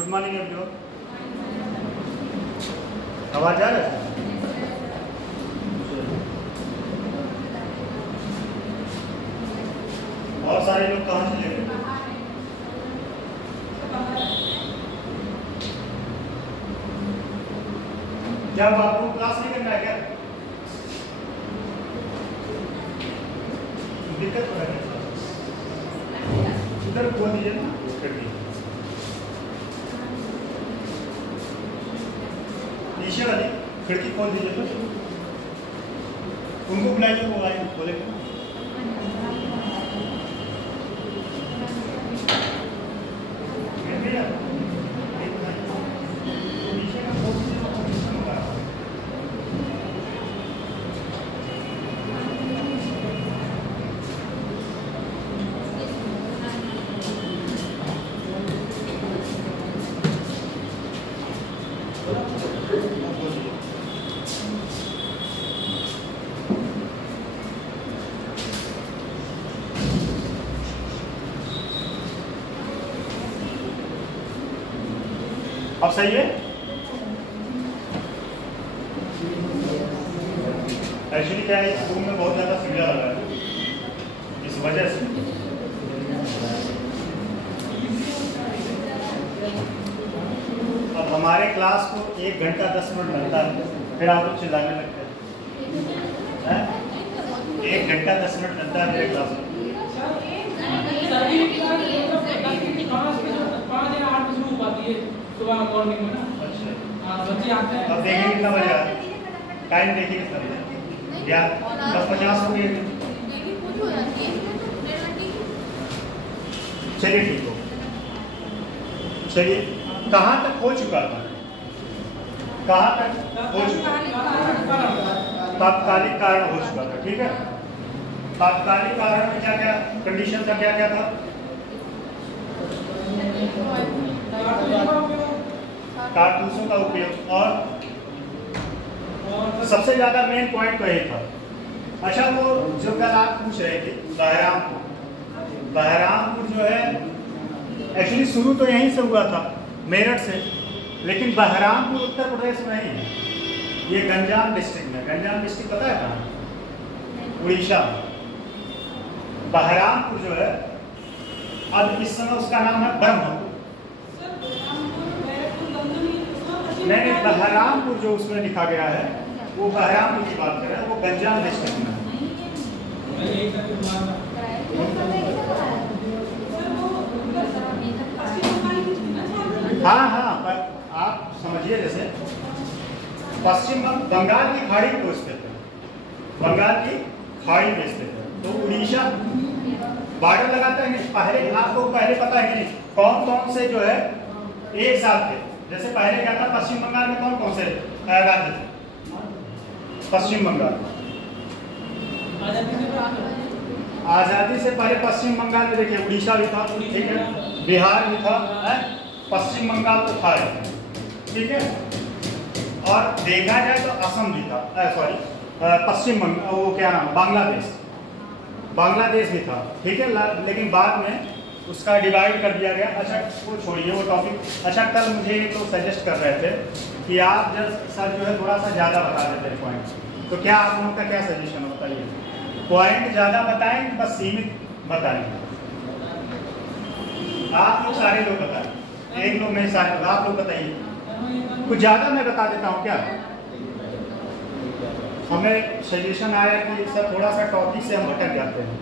Good morning everyone. आवाज आ रहा है? और सारे लोग कहाँ से ले रहे? क्या आपको क्लास नहीं करना है क्या? दिक्कत हो रहा है? इधर खोल दीजिए ना, कर दीजिए। नीचे वाली खिड़की खोल दीजिए तो उनको बुलाइए, वो आए खोलेंगे। अब सही है? एक्चुअली क्या है, रूम में बहुत ज़्यादा सीढ़ियाँ लगा है, इस वजह से। अब हमारे क्लास को 1 घंटा 10 मिनट लगता है, फिर आप लोग चिल्लाने लगते हैं। 1 घंटा 10 मिनट लगता है मेरे क्लास में। सुबह मॉर्निंग में ना। अच्छा। बच्चे आते हैं। अब देखिए कितना बजे आता है। टाइम देखिए कितना बजे। या 10:50 हो गए। चलिए ठीक हो। चलिए कहाँ तक हो चुका था? कहाँ तक हो चुका? तात्कालिक कारण हो चुका था, ठीक है। तात्कालिक कारण में क्या क्या कंडीशन था, क्या क्या था? कारतूसों का उपयोग, और सबसे ज्यादा मेन पॉइंट तो यही था। अच्छा, वो जो कल आप पूछ रहे थे बहरामपुर जो है, एक्चुअली शुरू तो यहीं से हुआ था, मेरठ से, लेकिन बहरामपुर उत्तर प्रदेश में नहीं है, ये गंजाम डिस्ट्रिक्ट में। गंजाम डिस्ट्रिक्ट पता है कहाँ? उड़ीसा में। बहरामपुर जो है, अब इस समय उसका नाम है ब्रह्मपुर। नहीं, बहरामपुर जो उसमें लिखा गया है वो बहरामपुर की बात कर रहा है, वो गंजाम डिस्ट्रिक्ट में। हाँ हाँ, पर आप समझिए, जैसे पश्चिम बंगाल की खाड़ी पे स्थित है, बंगाल की खाड़ी पे स्थित है, तो उड़ीसा बॉर्डर लगाता है। पहले आपको पता है कि कौन कौन से जो है एक साथ थे। जैसे पहले क्या था, पश्चिम बंगाल में कौन कौन से राज्य थे? पश्चिम बंगाल आजादी से पहले पश्चिम बंगाल में देखिए उड़ीसा भी था, ठीक है, बिहार भी था, पश्चिम बंगाल तो था, ठीक है, और देखा जाए तो असम भी था, पश्चिम बंगाल, वो क्या नाम, बांग्लादेश भी था, ठीक है, लेकिन बाद में उसका डिवाइड कर दिया गया। अच्छा, वो छोड़िए वो टॉपिक। अच्छा, कल मुझे तो सजेस्ट कर रहे थे कि आप जब सर जो है थोड़ा सा ज़्यादा बता देते हैं पॉइंट, तो क्या आप लोगों का क्या सजेशन होता है? पॉइंट ज़्यादा बताएं, बस सीमित बताएं? आप लोग सारे लोग बताएं, एक लोग नहीं, सारे लोग, आप लोग बताइए। कुछ ज़्यादा मैं बता देता हूँ क्या? हमें सजेशन आया कि सर थोड़ा सा टॉपिक से हम भटक जाते हैं।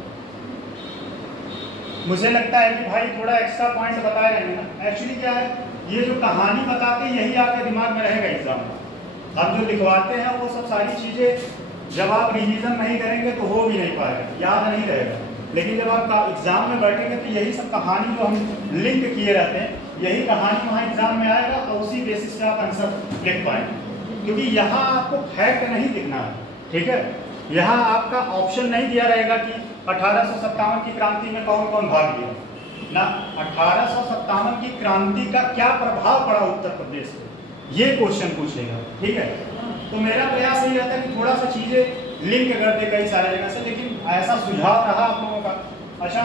मुझे लगता है कि भाई थोड़ा एक्स्ट्रा पॉइंट बताए रहेंगे ना। एक्चुअली क्या है, ये जो कहानी बताते हैं यही आपके दिमाग में रहेगा एग्जाम में। हम जो लिखवाते हैं वो सब सारी चीज़ें जब आप रिवीजन नहीं करेंगे तो हो भी नहीं पाएगा, याद नहीं रहेगा। लेकिन जब आप एग्जाम में बैठेंगे तो यही सब कहानी जो हम लिंक किए रहते हैं, यही कहानी वहाँ एग्जाम में आएगा और उसी बेसिस पे आप आंसर लिख पाएंगे। क्योंकि यहाँ आपको फैक्ट नहीं दिखना है, ठीक है। यहाँ आपका ऑप्शन नहीं दिया रहेगा कि 1857 की क्रांति में कौन कौन भाग लिया ना, 1857 की क्रांति का क्या प्रभाव पड़ा उत्तर प्रदेश पे, ये क्वेश्चन पूछेगा, ठीक है। तो मेरा प्रयास यही रहता है कि थोड़ा सा चीज़ें लिंक कर दे कई सारे जगह से, लेकिन ऐसा सुझाव रहा आप लोगों का। अच्छा,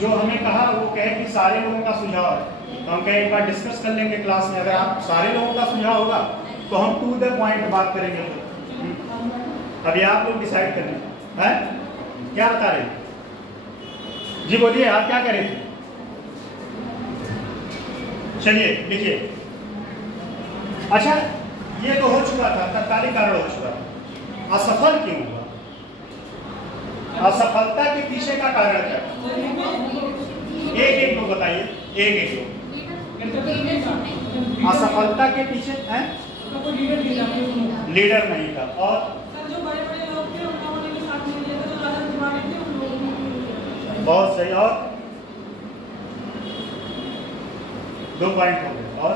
जो हमें कहा वो कहे कि सारे लोगों का सुझाव है, तो हम कहीं एक बार डिस्कस कर लेंगे क्लास में। अगर आप सारे लोगों का सुझाव होगा तो हम टू द पॉइंट बात करेंगे। तो अभी आप लोग डिसाइड करने हैं क्या बता रहे हैं। जी बोलिए, आप क्या करें? चलिए लिखिए। अच्छा, ये तो हो चुका था, तत्कालिक कारण हो चुका। असफल क्यों हुआ? असफलता के पीछे का कारण क्या? एक एक लोग बताइए, एक एक लोग। असफलता के पीछे है लीडर नहीं था, और जो बड़े-बड़े लोग थे उन्होंने के साथ में लिया था, तो ज्यादा दिमागी थे उन लोगों। बहुत सही। और 2 पॉइंट हो गए, और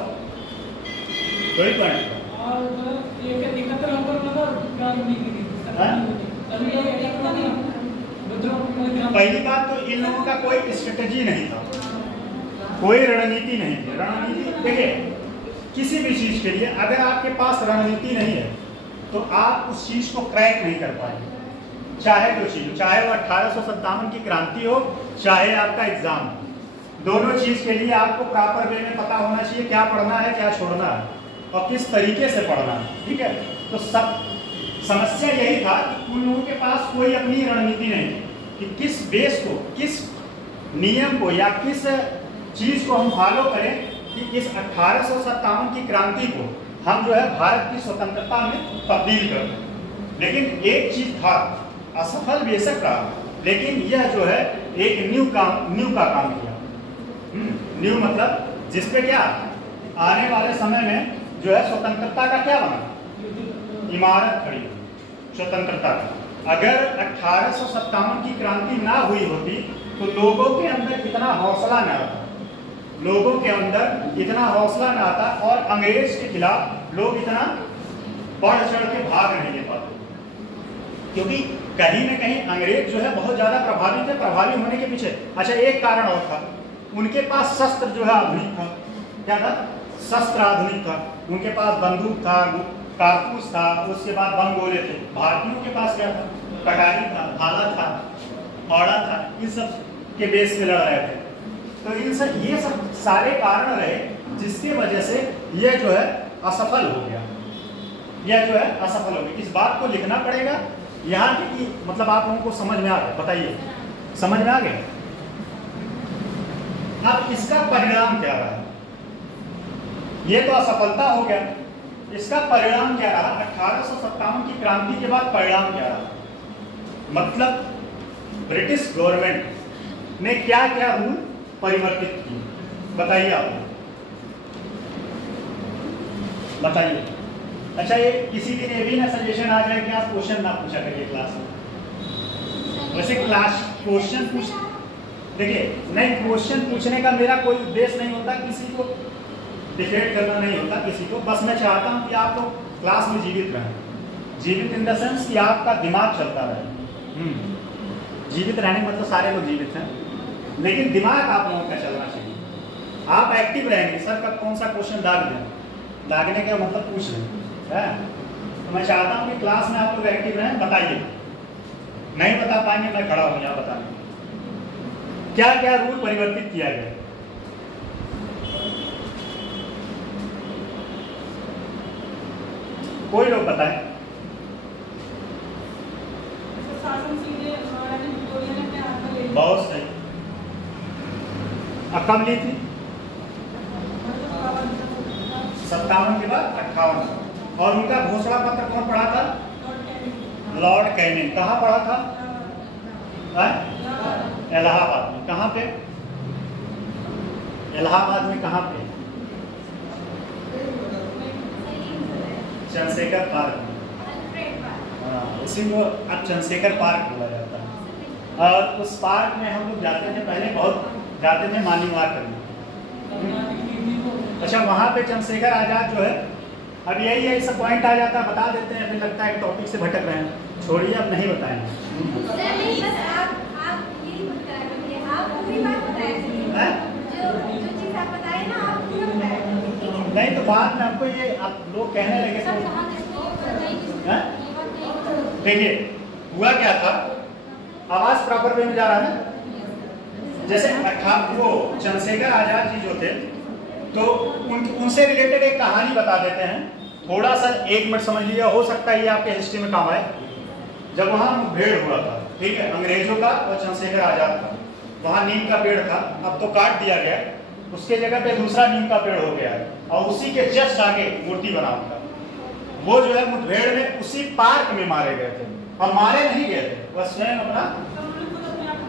कोई पॉइंट और ये क्या दिक्कत है लोगों को क्या नहीं की अभी ये पहली बात तो इन लोगों का कोई स्ट्रेटेजी नहीं था, कोई रणनीति नहीं थी। रणनीति देखिए, किसी भी चीज के लिए अगर आपके पास रणनीति नहीं है तो आप उस चीज को क्रैक नहीं कर पाएंगे। चाहे जो चीज, चाहे वो 1857 की क्रांति हो, चाहे आपका एग्जाम हो, दोनों चीज के लिए आपको प्रॉपर वे में पता होना चाहिए क्या पढ़ना है, क्या छोड़ना है और किस तरीके से पढ़ना है। ठीक है, तो सब समस्या यही था कि उन लोगों के पास कोई अपनी रणनीति नहीं थी कि किस बेस को, किस नियम को या किस चीज को हम फॉलो करें कि इस 1857 की क्रांति को हम जो है भारत की स्वतंत्रता में तब्दील कर दें। लेकिन एक चीज था, असफल बेशक रहा, लेकिन यह जो है एक न्यू का काम किया। न्यू मतलब जिसपे क्या आने वाले समय में जो है स्वतंत्रता का क्या बना, इमारत खड़ी स्वतंत्रता का। अगर 1857 की क्रांति ना हुई होती तो लोगों के अंदर इतना हौसला न आता, लोगों के अंदर इतना हौसला न आता और अंग्रेज के खिलाफ लोग इतना बढ़ चढ़ के भाग नहीं ले पाते, क्योंकि कहीं न कहीं अंग्रेज जो है बहुत ज्यादा प्रभावी थे। प्रभावी होने के पीछे अच्छा एक कारण और था, उनके पास शस्त्र जो है आधुनिक था। क्या था? शस्त्र आधुनिक था। उनके पास बंदूक था, कारतूस था, उसके बाद बम गोले थे। भारतीयों के पास क्या था? कटारी था, भाला था, फावड़ा था, इन सब के बेस पे लड़ रहे थे। तो ये सब सारे कारण रहे जिसकी वजह से ये जो है असफल हो गया। यह जो है असफल हो गया। इस बात को लिखना पड़ेगा यहाँ की, मतलब आप लोगों को समझ में आ गया? बताइए, समझ में आ गया? अब इसका परिणाम क्या रहा? ये तो असफलता हो गया, इसका परिणाम क्या रहा? 1857 की क्रांति के बाद परिणाम क्या रहा? मतलब ब्रिटिश गवर्नमेंट ने क्या क्या रूल परिवर्तित किए, बताइए आप, बताइए। अच्छा, ये किसी दिन ये भी ना सजेशन आ जाए कि आप क्वेश्चन ना पूछा करिए क्लास में। वैसे क्लास क्वेश्चन पूछ, देखिए नहीं, क्वेश्चन पूछने का मेरा कोई उद्देश्य नहीं होता, किसी को डिफेक्ट करना नहीं होता किसी को। बस मैं चाहता हूँ कि आप लोग क्लास में जीवित रहें। जीवित इन द सेंस कि आपका दिमाग चलता रहे। जीवित रहने मतलब सारे लोग जीवित हैं, लेकिन दिमाग आप लोगों का चलना चाहिए। आप एक्टिव रहेंगे, सर कब कौन सा क्वेश्चन दाग दें, दागने का मतलब पूछ लें है। तो मैं चाहता हूँ कि क्लास में आप लोग एक्टिव रहें। बताइए, नहीं बता पाएंगे मैं खड़ा हूँ यहाँ बताने। क्या क्या रूल परिवर्तित किया गया? कोई लोग बताएं। बहुत सही। अब कब ली थी? 57 के बाद 58। और उनका घोषणा पत्र कौन पढ़ा था? Lord Canning. कहाँ पढ़ा था? इलाहाबाद में। कहाँ पे? इलाहाबाद में कहाँ पे? चंद्रशेखर पार्क में। हाँ, उसी को अब चंद्रशेखर पार्क बोला जाता है। और उस पार्क में हम लोग जाते थे, पहले बहुत जाते थे मॉर्निंग वॉक करने। अच्छा, वहाँ पे चंद्रशेखर आजाद जो है, अब यही है, सब पॉइंट आ जाता है, बता देते हैं, फिर लगता है टॉपिक से भटक रहे हैं। छोड़िए, अब नहीं बताएंगे। नहीं तो बाद में हमको ये आप लोग कहने लगे तो देखिए हुआ क्या था। आवाज प्रॉपर वे में जा रहा है ना? जैसे वो चंद्रशेखर आजाद जी जो थे, तो उनसे रिलेटेड एक कहानी बता देते हैं, थोड़ा सा 1 मिनट समझ लिया, हो सकता है ये आपके हिस्ट्री में काम आए। जब वहाँ मुठभेड़ हुआ था, ठीक है, अंग्रेजों का और चंद्रशेखर आजाद का, वहाँ नीम का पेड़ था, अब तो काट दिया गया, उसके जगह पे दूसरा नीम का पेड़ हो गया है, और उसी के जस्ट आगे मूर्ति बना हुआ। वो जो है मुठभेड़ में उसी पार्क में मारे गए थे, और मारे नहीं गए थे, वह स्वयं अपना,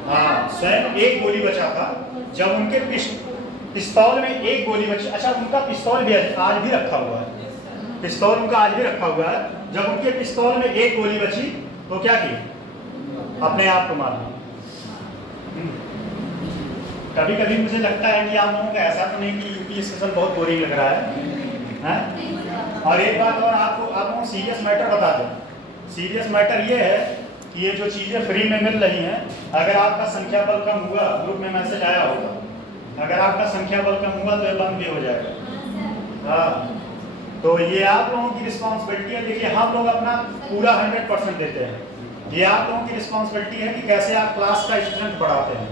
हाँ, स्वयं एक गोली बचा था। जब उनके पिस्तौल में एक गोली बची, अच्छा उनका पिस्तौल भी आज भी रखा हुआ है, पिस्तौल उनका आज भी रखा हुआ है। जब उनके पिस्तौल में एक गोली बची तो क्या की, अपने आप को मार लिया। कभी कभी मुझे लगता है कि आप लोगों का ऐसा तो नहीं कि यूपी स्टेशन बहुत बोरिंग लग रहा है? और एक बात और आप लोगों को सीरियस मैटर बता दें, सीरियस मैटर ये है कि ये जो चीज़ें फ्री में मिल रही हैं, अगर आपका संख्या बल कम हुआ, ग्रुप में मैसेज आया होगा, अगर आपका संख्या बल कम हुआ तो ये बंद भी हो जाएगा। हाँ, तो ये आप लोगों की रिस्पॉन्सिबिलिटी है। देखिए हम लोग अपना पूरा 100% देते हैं, ये आप लोगों की रिस्पॉन्सिबिलिटी है कि कैसे आप क्लास का स्ट्रेंथ बढ़ाते हैं।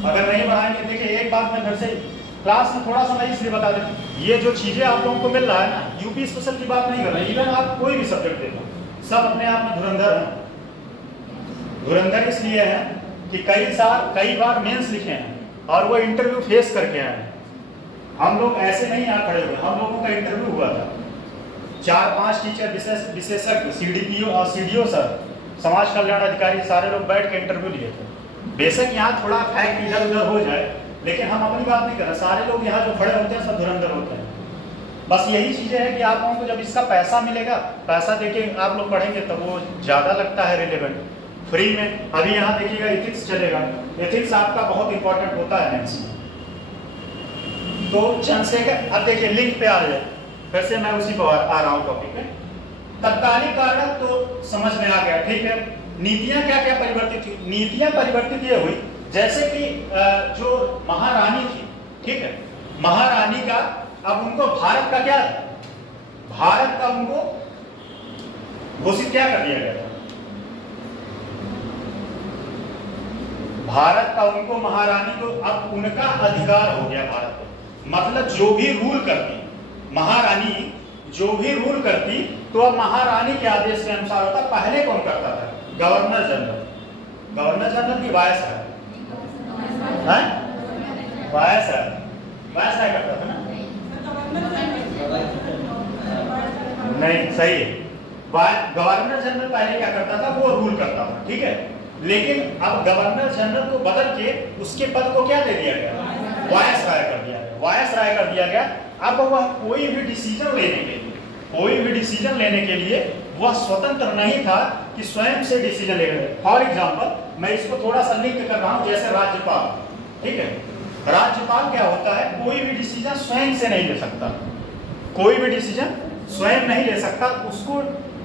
अगर नहीं बढ़ाएंगे, देखिए एक बात मैं घर से क्लास में थोड़ा सा मैं इसलिए बता दें, ये जो चीज़ें आप लोगों को मिल रहा है ना, यूपी स्पेशल की बात नहीं कर रहे, इवन आप कोई भी सब्जेक्ट देखो, सब अपने आप में धुरंधर हैं। धुरंधर इसलिए हैं कि कई बार मेंस लिखे हैं और वो इंटरव्यू फेस करके आए हैं। हम लोग ऐसे नहीं यहाँ खड़े हुए, हम लोगों का इंटरव्यू हुआ था, 4-5 टीचर विशेषज्ञ, CDPO और CDO सर, समाज कल्याण अधिकारी, सारे लोग बैठ के इंटरव्यू लिए थे। बेशक यहाँ थोड़ा फैक्ट इधर उधर हो जाए, लेकिन हम अपनी बात नहीं कर रहे, सारे लोग यहाँ जो खड़े होते हैं सब धुरंधर होते हैं। बस यही चीज़ें हैं कि आप लोगों को जब इसका पैसा मिलेगा, पैसा देके आप लोग पढ़ेंगे तो वो ज़्यादा लगता है रिलेवेंट। फ्री में अभी यहाँ देखिएगा एथिक्स चलेगा, एथिक्स आपका बहुत इंपॉर्टेंट होता है नेक्स्ट में। तो चंद्रशेखर, अब देखिए लिंक पे आ जाए, फिर से मैं उसी पर आ रहा हूँ टॉपिक पे। तत्कालिक कारण तो समझ में आ गया, ठीक है। नीतियाँ क्या क्या परिवर्तित हुई? नीतियाँ परिवर्तित ये हुई जैसे कि जो महारानी थी, ठीक है, महारानी का अब उनको भारत का क्या, भारत का उनको घोषित क्या कर दिया गया था, भारत का उनको, महारानी को अब उनका अधिकार हो गया भारत पर। मतलब जो भी रूल करती महारानी, जो भी रूल करती तो अब महारानी के आदेश के अनुसार होता। पहले कौन करता था? गवर्नर जनरल, गवर्नर जनरल की वायसराय, वायसराय करता था ना? नहीं, सही है, गवर्नर जनरल पहले क्या करता था, वो रूल करता था, ठीक है। लेकिन अब गवर्नर जनरल को बदल के उसके पद को क्या दे दिया गया, वायसराय कर दिया गया, वायसराय कर दिया गया। अब वह कोई भी डिसीजन लेने के लिए वह स्वतंत्र नहीं था कि स्वयं से डिसीजन ले रहे। फॉर एग्जाम्पल मैं इसको थोड़ा सा लिंक कर रहा हूं, जैसे राज्यपाल, ठीक है, राज्यपाल क्या होता है, कोई भी डिसीजन स्वयं से नहीं ले सकता, कोई भी डिसीजन स्वयं नहीं ले सकता। उसको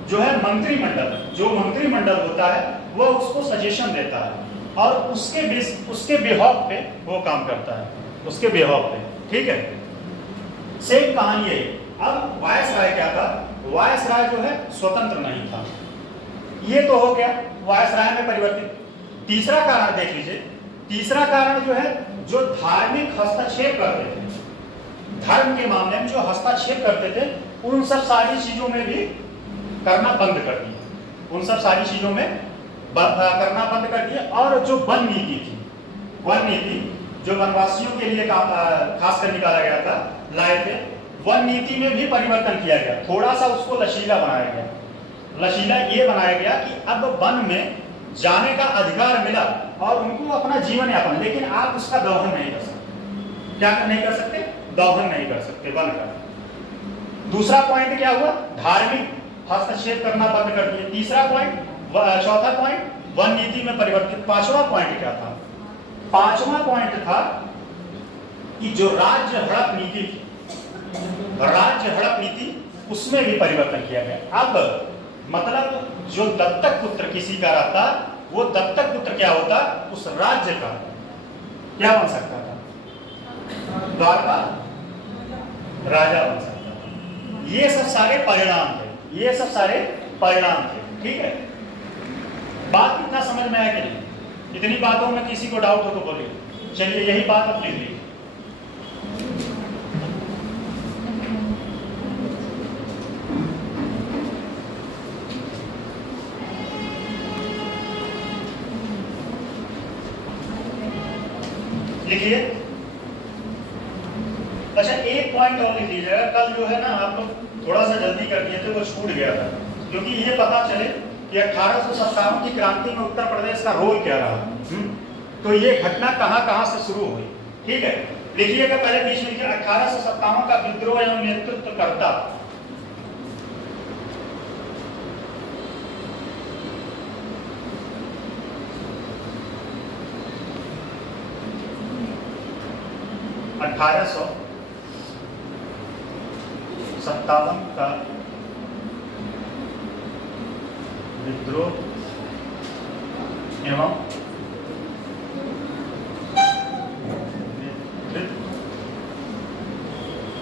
जो है मंत्रिमंडल, जो मंत्रिमंडल होता है वह उसको सजेशन देता है और उसके बिहाफ पे वो काम करता है, उसके बिहाफ पे, ठीक है। सेम कहानी है। अब वायसराय क्या था, वायसराय जो है स्वतंत्र नहीं था। ये तो हो गया वायसराय में परिवर्तित। तीसरा कारण देख लीजिए, तीसरा कारण जो है, जो धार्मिक हस्तक्षेप करते थे, धर्म के मामले में जो हस्तक्षेप करते थे, उन सब सारी चीजों में भी करना बंद कर दिया, उन सब सारी चीजों में करना बंद कर दिया। और जो वन नीति थी, वन नीति जो वनवासियों के लिए खासकर निकाला गया था, लाए थे, वन नीति में भी परिवर्तन किया गया, थोड़ा सा उसको लचीला बनाया गया। लचीला ये बनाया गया कि अब वन में जाने का अधिकार मिला और उनको अपना जीवन यापन, लेकिन आप उसका दोहन नहीं कर सकते। क्या नहीं कर सकते? दोहन नहीं कर सकते वन का। दूसरा पॉइंट क्या हुआ, धार्मिक हस्तक्षेप करना बंद कर दिए। तीसरा पॉइंट, चौथा पॉइंट वन नीति में परिवर्तित। पांचवा पॉइंट क्या था? पांचवा पॉइंट था कि जो राज्य हड़प नीति थी, राज्य हड़प नीति, उसमें भी परिवर्तन किया गया। अब मतलब जो दत्तक पुत्र किसी का रहता, वो दत्तक पुत्र क्या होता, उस राज्य का क्या बन सकता था, द्वारका राजा बन सकता था। ये सब सारे परिणाम थे, ये सब सारे परिणाम थे, ठीक है। बात कितना समझ में आया कि नहीं? इतनी बातों में किसी को डाउट हो तो बोलिए। चलिए यही बात अब लिख लीजिए। लिखिए। अच्छा एक पॉइंट और लिख लीजिएगा, कल जो है ना आप लोग थोड़ा सा जल्दी कर दिए थे, वो छूट गया था, क्योंकि ये पता चले कि 1857 की क्रांति में उत्तर प्रदेश का रोल क्या रहा। तो ये घटना कहां से शुरू हुई, ठीक है। लिखिएगा पहले बीच में लिखिए 1857 का विद्रोह एवं नेतृत्व करता। अठारह का विद्रोह एवं नेतृत्व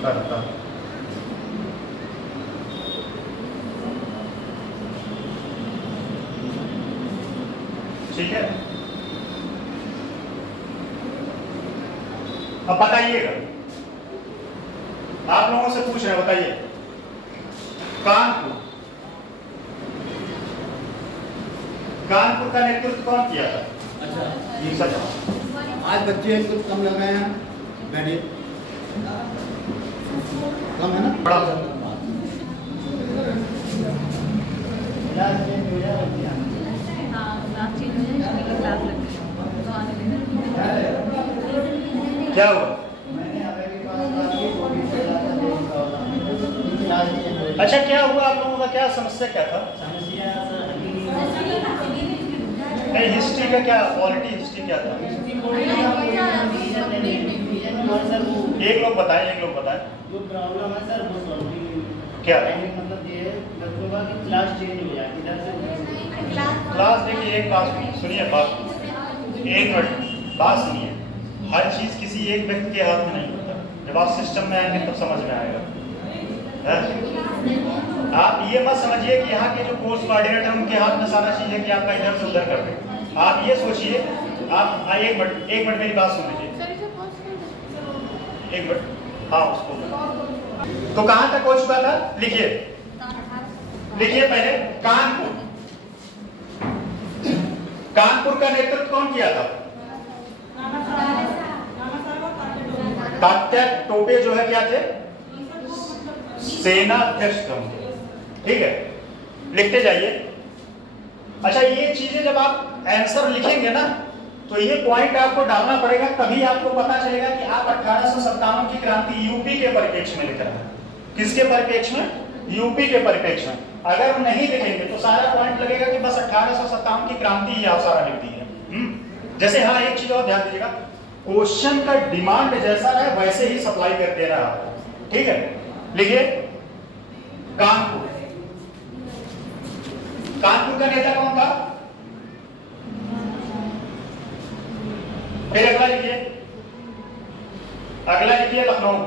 करता। ठीक है, अब बताइएगा, आप लोगों से पूछ रहे हैं, बताइए कानपुर का नेतृत्व कौन किया था? अच्छा ये सच आज बच्चे कुछ कम लग रहे हैं, बैठे कम है ना, बड़ा क्या हुआ? अच्छा क्या हुआ, आप लोगों का क्या समस्या क्या था? नहीं, हिस्ट्री का क्या क्वालिटी, हिस्ट्री क्या था? एक लोग बताएं जो प्रॉब्लम है सर वो सॉल्व क्या? मतलब ये है लगूंगा कि क्लास चेंज हो जाए इधर से क्लास। देखिए एक बात सुनिए, एक मिनट बात सुनिए। हर चीज किसी एक व्यक्ति के हाथ में नहीं होता, जब आप सिस्टम में आएंगे तब समझ में आएगा। आप ये मत समझिए कि यहाँ के जो कोर्स कोऑर्डिनेटर है उनके हाथ में सारा चीज है कि आपका इधर से उधर कर दे। आप ये सोचिए, आप एक मिनट मेरी बात सुन लीजिए, एक मिनट। हाँ उसको तो कहां तक हो चुका था? लिखिए पहले कानपुर का नेतृत्व कौन किया था? तात्या टोपे जो है क्या थे? सेना अध्यक्ष थे। ठीक है, लिखते जाइए। अच्छा ये चीजें जब आप आंसर लिखेंगे ना तो ये पॉइंट आपको डालना पड़ेगा, तभी आपको पता चलेगा कि आप 1857 की क्रांति यूपी के परिप्रेक्ष्य में लिख रहे हैं। किसके परिप्रेक्ष्य में? यूपी के परिप्रेक्ष्य में। अगर नहीं लिखेंगे तो सारा पॉइंट लगेगा कि बस 1857 की क्रांति ही आप सारा लिख दी है। जैसे हाँ एक चीज और ध्यान दीजिएगा, क्वेश्चन का डिमांड जैसा है वैसे ही सप्लाई कर दे रहा है आपको। ठीक है, लिखिए कानपुर का नेता कौन था? फिर अगला लिखिए लखनऊ।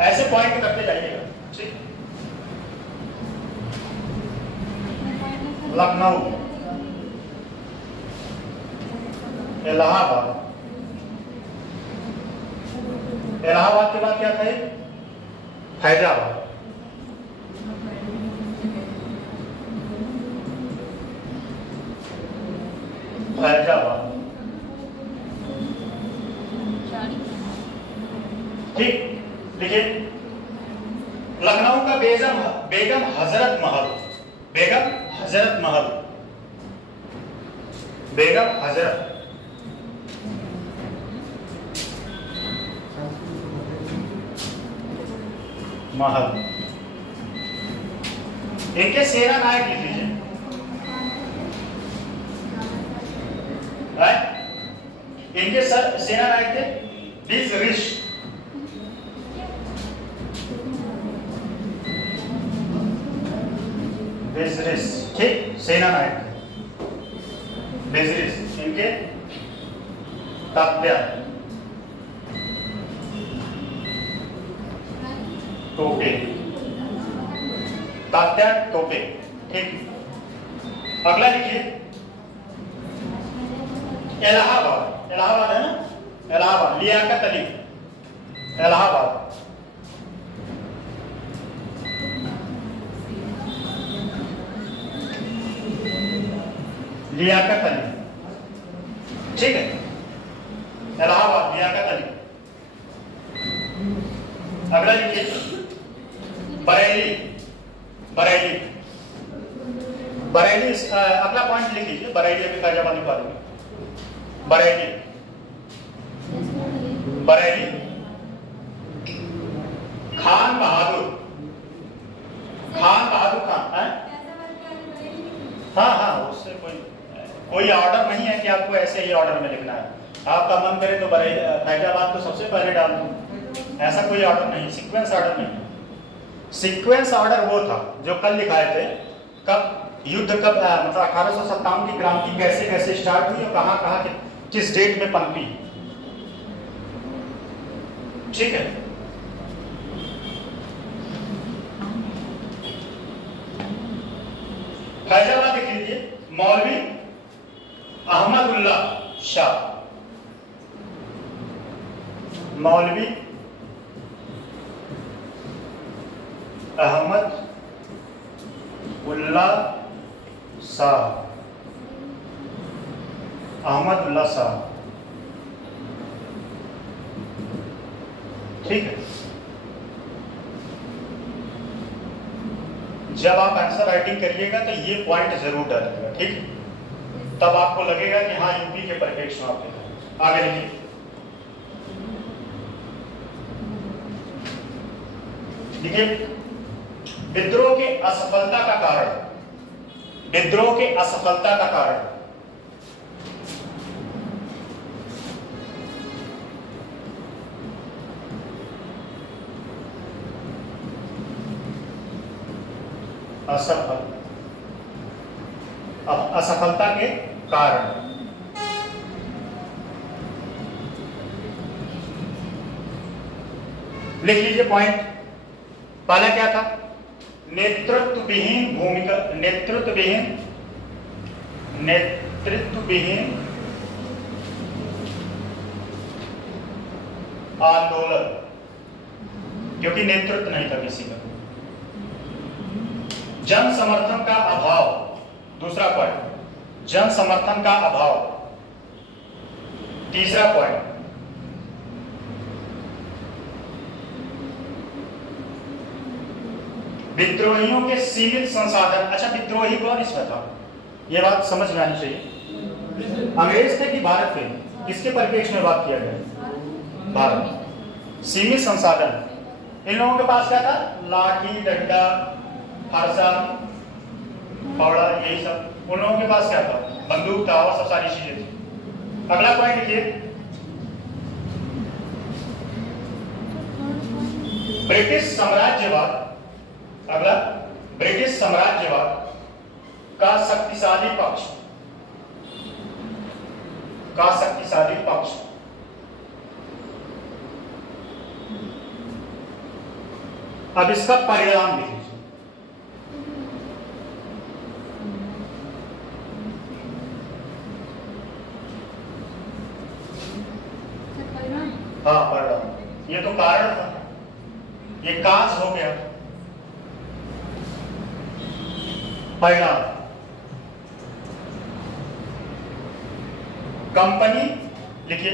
ऐसे पॉइंट करते जाइएगा। ठीक, लखनऊ, इलाहाबाद के बाद क्या था? हैदराबाद। ठीक, देखिए लखनऊ का बेगम हजरत महल। इनके सेना नायक लिख लीजिए। इनके सेना नायक थे बेजरिस। ठीक, सेना नायक बेजरिस। इनके तात्या टोपे। ठीक, अगला लिखिए इलाहाबाद है ना, इलाहाबाद, लियाकत अली। इलाहाबाद लियाकत अली। ठीक है, इलाहाबाद लियाकत अली। अगला लिखिए बरेली, बरेली, बरेली। अगला पॉइंट लिख लीजिए, बरेली अभी फैजाबाद निकालूंगा। बरेली, बरेली, खान बहादुर, खान बहादुर खान है? हाँ हाँ, उससे कोई ऑर्डर नहीं है कि आपको ऐसे ही ऑर्डर में लिखना है। आपका मन करे तो बरेली फैजाबाद तो सबसे पहले डाल दूं, ऐसा कोई ऑर्डर नहीं, सीक्वेंस ऑर्डर नहीं। सीक्वेंस ऑर्डर वो था जो कल लिखाए थे, कब युद्ध कब मतलब 1857 की क्रांति कैसे कैसे स्टार्ट हुई और कहाँ कहाँ किस डेट में पनपी। ठीक है, फैजाबाद लिख लीजिए मौलवी अहमदुल्ला शाह, मौलवी अहमद उल्ला शाह, अहमद उल्ला शाह। ठीक है, जब आप आंसर राइटिंग करिएगा तो ये पॉइंट जरूर डालिएगा, ठीक है, तब आपको लगेगा कि हाँ यूपी के परिप्रेक्ष्य में आप लिखें। आगे लिखिए, देखिए विद्रोह के असफलता का कारण, विद्रोह के असफलता का कारण। असफलता के कारण। लिख लीजिए पॉइंट। पहला क्या था? नेतृत्वविहीन भूमिका, नेतृत्वविहीन आंदोलन, क्योंकि नेतृत्व नहीं था किसी का। जन समर्थन का अभाव, दूसरा पॉइंट, जन समर्थन का अभाव। तीसरा पॉइंट, विद्रोहियों के सीमित संसाधन। अच्छा, विद्रोही कौन इसमें था, यह बात समझ में आनी चाहिए। अंग्रेज थे कि भारत थे? किसके परिप्रेक्ष्य में बात किया गया? भारत। सीमित संसाधन, इन लोगों के पास क्या था? लाठी, डंडा, फरसा, फावड़ा, यही सब। उन लोगों के पास क्या था? बंदूक था और सब सारी चीजें थी। अगला पॉइंट लिखिए, ब्रिटिश साम्राज्यवाद। अगला, ब्रिटिश साम्राज्यवाद का शक्तिशाली पक्ष, का शक्तिशाली पक्ष। अब इसका परिणाम लिखिए। हाँ, परिणाम। ये तो कारण था, ये काज हो गया। परिणाम, कंपनी लिखिए,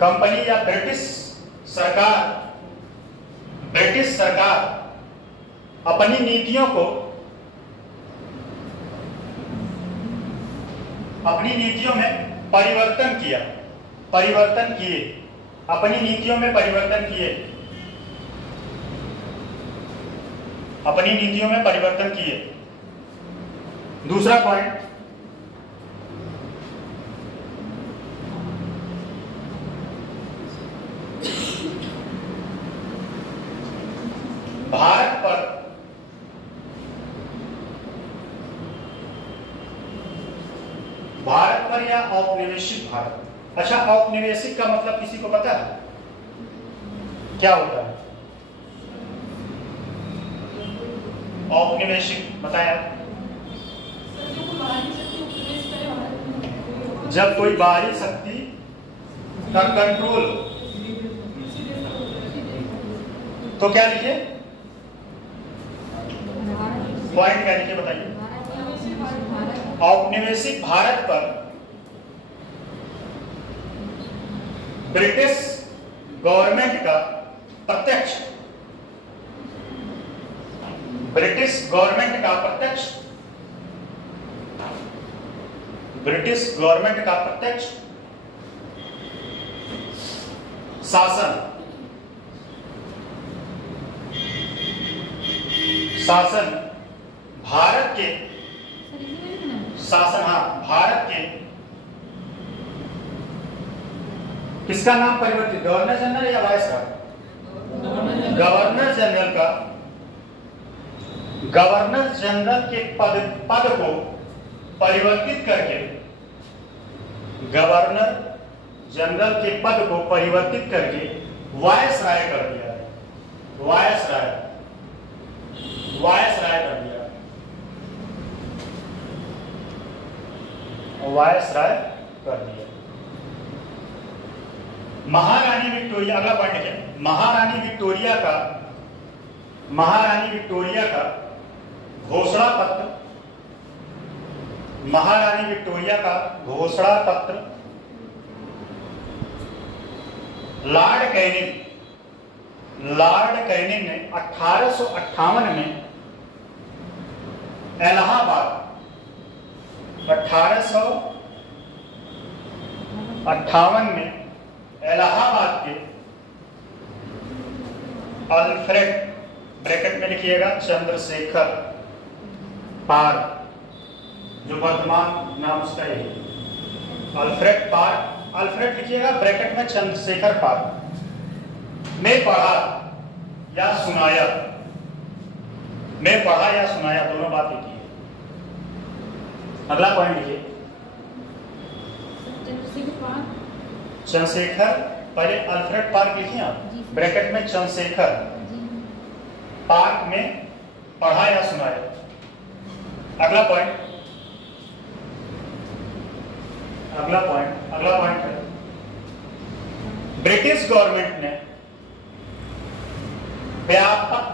कंपनी या ब्रिटिश सरकार, ब्रिटिश सरकार अपनी नीतियों को, अपनी नीतियों में परिवर्तन किया, परिवर्तन किए, अपनी नीतियों में परिवर्तन किए, अपनी नीतियों में परिवर्तन किए। दूसरा पॉइंट, भारत पर या औपनिवेशिक भारत। अच्छा, औपनिवेशिक का मतलब किसी को पता है क्या होता है? औपनिवेशिक बताया, जब कोई बाहरी शक्ति का कंट्रोल। तो क्या लिखे? पॉइंट क्या लिखे बताइए? औपनिवेशिक भारत पर ब्रिटिश गवर्नमेंट का प्रत्यक्ष, ब्रिटिश गवर्नमेंट का प्रत्यक्ष, ब्रिटिश गवर्नमेंट का प्रत्यक्ष शासन, शासन भारत के शासन, हाँ भारत के किसका नाम परिवर्तित, गवर्नर जनरल या वायसराय? गवर्नर जनरल का, गवर्नर जनरल के पद को परिवर्तित करके, गवर्नर जनरल के पद को परिवर्तित करके वायसराय कर दिया है, वायसराय, वायसराय कर दिया, वायसराय कर दिया। महारानी विक्टोरिया, अगला पॉइंट क्या है? महारानी विक्टोरिया का, महारानी विक्टोरिया का घोषणा पत्र, महारानी विक्टोरिया का घोषणा पत्र लॉर्ड कैनिंग, लॉर्ड कैनिंग ने 1858 में इलाहाबाद, 1858 में इलाहाबाद के अल्फ्रेड, ब्रैकेट में लिखिएगा चंद्रशेखर पार्क, जो वर्तमान नाम उसका है अल्फ्रेड पार्क, अल्फ्रेड लिखिएगा ब्रैकेट में चंद्रशेखर पार्क में पढ़ा या सुनाया, में पढ़ा या सुनाया, दोनों बात एक ही है। अगला पॉइंट लिखिए चंद्रशेखर, पहले अल्फ्रेड पार्क लिखिए आप, ब्रैकेट में चंद्रशेखर पार्क में पढ़ा या सुनाया। अगला पॉइंट, अगला पॉइंट, अगला पॉइंट है ब्रिटिश गवर्नमेंट ने व्यापक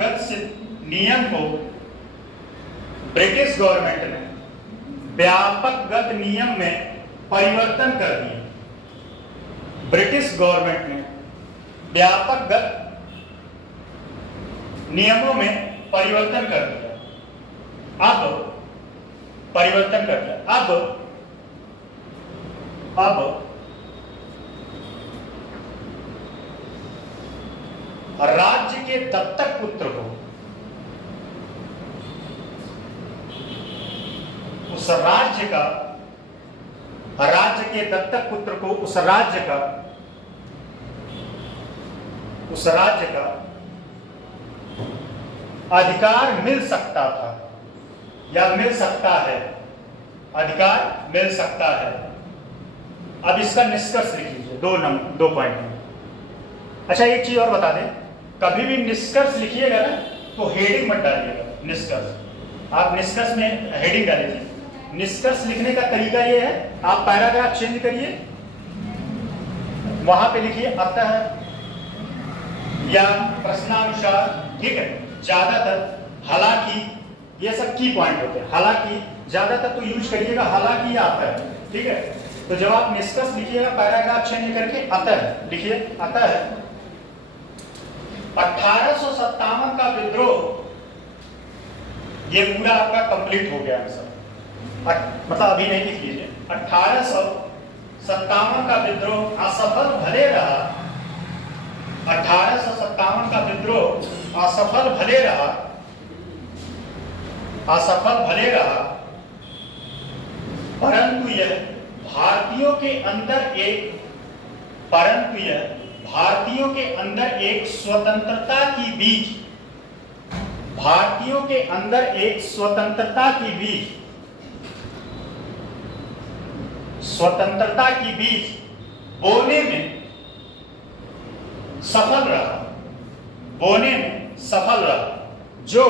गत नियम को, ब्रिटिश गवर्नमेंट ने व्यापक गत नियम में परिवर्तन कर दिए, ब्रिटिश गवर्नमेंट ने व्यापक गत नियमों में परिवर्तन कर दिया। अब परिवर्तन कर दिया, अब राज्य के दत्तक पुत्र को, उस राज्य का, राज्य के दत्तक पुत्र को उस राज्य का, उस राज्य का अधिकार मिल सकता था या मिल सकता है, अधिकार मिल सकता है। अब इसका निष्कर्ष लिख लीजिए, दो पॉइंट में। अच्छा एक चीज और बता दें, कभी भी निष्कर्ष लिखिएगा ना तो हेडिंग मत डालिएगा, निष्कर्ष आप निष्कर्ष में हेडिंग डालिए। निष्कर्ष लिखने का तरीका ये है, आप पैराग्राफ चेंज करिए, वहां पे लिखिए अतः या प्रश्नानुसार, ठीक है। ज्यादातर हालांकि, ये सब की पॉइंट होते हैं, हालांकि ज्यादातर तो यूज करिएगा हालांकि आता है, ठीक है। तो जब आप निष्कर्ष लिखिएगा पैराग्राफ चेंज करके अतः लिखिए, अतः 1857 का विद्रोह, ये पूरा आपका कंप्लीट हो गया आंसर, मतलब अभी नहीं लिख लीजिए। 1857 का विद्रोह असफल भले रहा, 1857 का विद्रोह असफल भले रहा, असफल भले रहा, परंतु यह भारतीयों के अंदर एक, परंतु यह भारतीयों के अंदर एक स्वतंत्रता की बीज, भारतीयों के अंदर एक स्वतंत्रता की बीज, स्वतंत्रता की बीज बोने में सफल रहा, बोने में सफल रहा, जो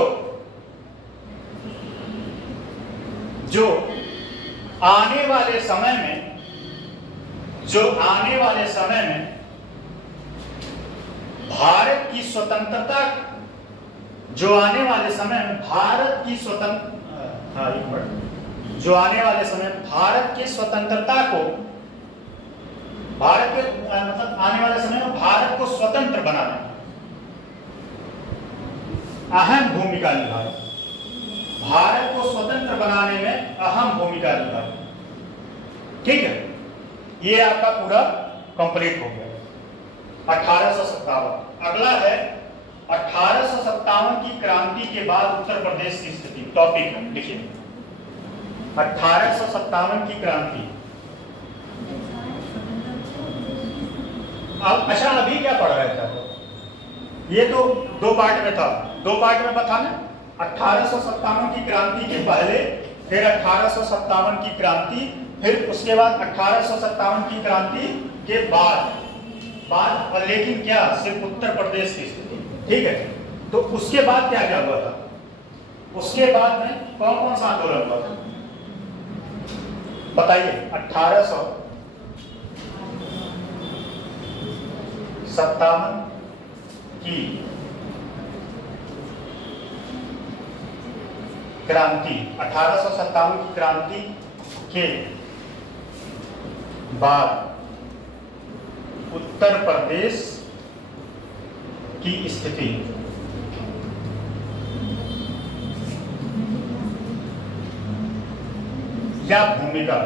आने वाले समय में, जो आने वाले समय में भारत की स्वतंत्रता, जो आने वाले समय में भारत की स्वतंत्र, जो आने वाले समय भारत की स्वतंत्रता को भारत के मतलब आने वाले समय में भारत को स्वतंत्र बनाने में अहम भूमिका निभाई। भारत को स्वतंत्र बनाने में अहम भूमिका निभाई। ठीक है, ये आपका पूरा कंप्लीट हो गया 1857। अगला है 1857 की क्रांति के बाद उत्तर प्रदेश की स्थिति। टॉपिक है, लिखिए 1857 की क्रांति। अब अच्छा, अभी क्या पढ़ रहे थे? ये तो दो पार्ट में था, दो पार्ट में बताना 1857 की क्रांति के पहले, फिर 1857 की क्रांति, फिर उसके बाद 1857 की क्रांति के बाद और लेकिन क्या सिर्फ उत्तर प्रदेश की स्थिति। ठीक है, तो उसके बाद क्या क्या हुआ था? उसके बाद में कौन कौन सा आंदोलन हुआ था बताइए? 1857 की क्रांति, 1857 की क्रांति के बाद उत्तर प्रदेश की स्थिति। या भूमिका।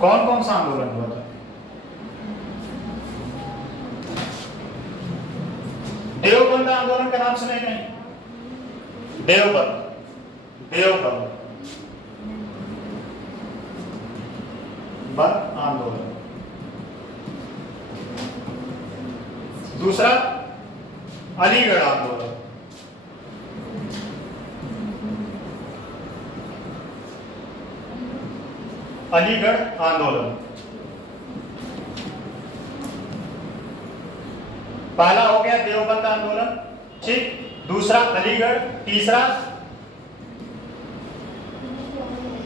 कौन कौन सा आंदोलन हुआ था? देवबंद आंदोलन का नाम सुने नहीं? देवबंद बंद आंदोलन। दूसरा अलीगढ़ आंदोलन। अलीगढ़ आंदोलन पहला हो गया देवबंद आंदोलन। ठीक, दूसरा अलीगढ़।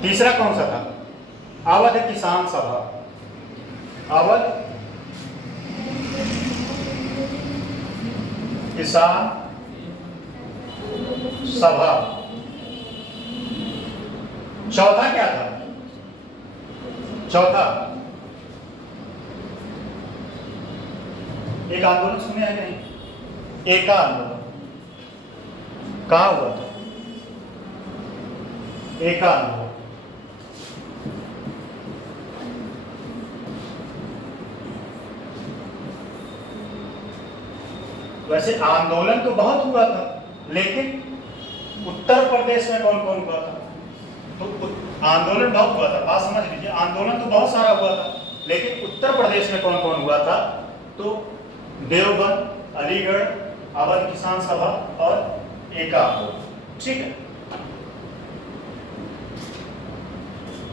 तीसरा कौन सा था? अवध किसान सभा। अवध किसान सभा। चौथा क्या था? चौथा एक आंदोलन सुने हैं नहीं? एका आंदोलन। कहाँ हुआ था? एका आंदोलन। वैसे आंदोलन तो बहुत हुआ था, लेकिन उत्तर प्रदेश में कौन कौन हुआ था? तो आंदोलन बहुत हुआ था, बात समझ लीजिए। आंदोलन तो बहुत सारा हुआ था, लेकिन उत्तर प्रदेश में कौन कौन हुआ था? तो देवबंद, अलीगढ़, अवध किसान सभा और एका आंदोलन। ठीक है,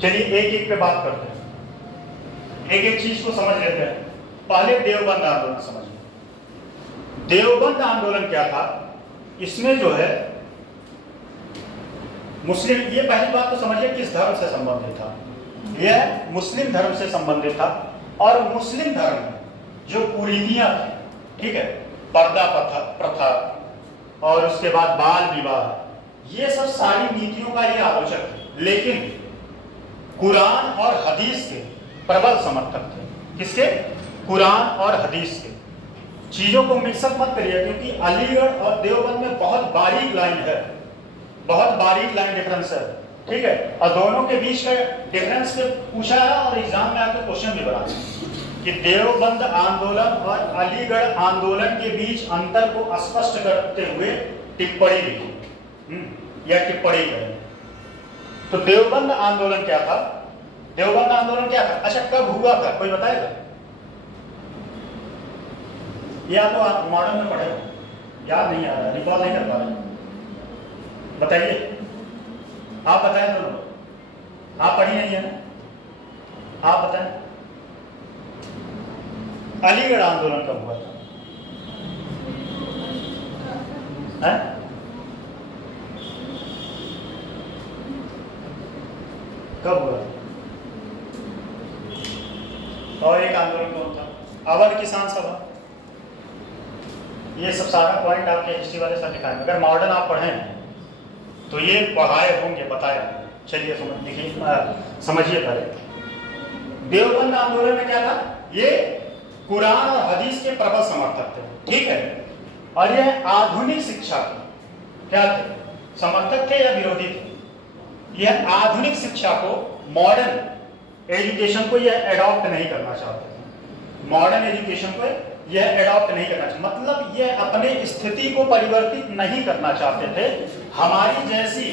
चलिए एक एक पे बात करते हैं, एक एक चीज को समझ लेते हैं। पहले देवबंद आंदोलन समझिए। देवबंद आंदोलन क्या था? इसमें जो है मुस्लिम, ये पहली बात तो समझिए किस धर्म से संबंधित था। यह मुस्लिम धर्म से संबंधित था, और मुस्लिम धर्म में जो कुरीतियां थी, ठीक है, पर्दा प्रथा और उसके बाद बाल विवाह, ये सब सारी नीतियों का ये आलोचक थे। लेकिन कुरान और हदीस के प्रबल समर्थक थे। किसके? कुरान और हदीस के। चीजों को मिक्सअप मत करिए, क्योंकि अलीगढ़ और देवबंद में बहुत बारीक लाइन है, बहुत बारीक लाइन डिफरेंस है। ठीक है, और दोनों के बीच का डिफरेंस पे पूछा है और एग्जाम में आकर क्वेश्चन भी बना कि देवबंद आंदोलन और अलीगढ़ आंदोलन के बीच अंतर को स्पष्ट करते हुए टिप्पणी लिखी या टिप्पणी करें। तो देवबंद आंदोलन क्या था? देवबंद आंदोलन क्या था? अच्छा, कब हुआ था कोई बताएगा? ये आप मॉडर्न में पढ़े, याद नहीं आ रहा, रिकॉल नहीं कर पा रहे, बताइए। आप बताएं दोनों, आप पढ़ी नहीं है ना, आप बताएं। अलीगढ़ आंदोलन कब हुआ था? है? कब हुआ? और एक आंदोलन कौन था? अवध किसान सभा। ये सब सारा पॉइंट आपके हिस्ट्री वाले सब लिखा है। अगर मॉडर्न आप पढ़ें तो ये पढ़ाए होंगे, बताया चलिए समझिए पहले। देवबंद आंदोलन में क्या था? ये कुरान और हदीस के प्रबल समर्थक थे, ठीक है। और यह आधुनिक शिक्षा के क्या थे? समर्थक थे या विरोधी थे? यह आधुनिक शिक्षा को, मॉडर्न एजुकेशन को यह एडॉप्ट नहीं करना चाहते थे। मॉडर्न एजुकेशन को यह एडॉप्ट नहीं करना चाहते, मतलब यह अपने स्थिति को परिवर्तित नहीं करना चाहते थे। हमारी जैसी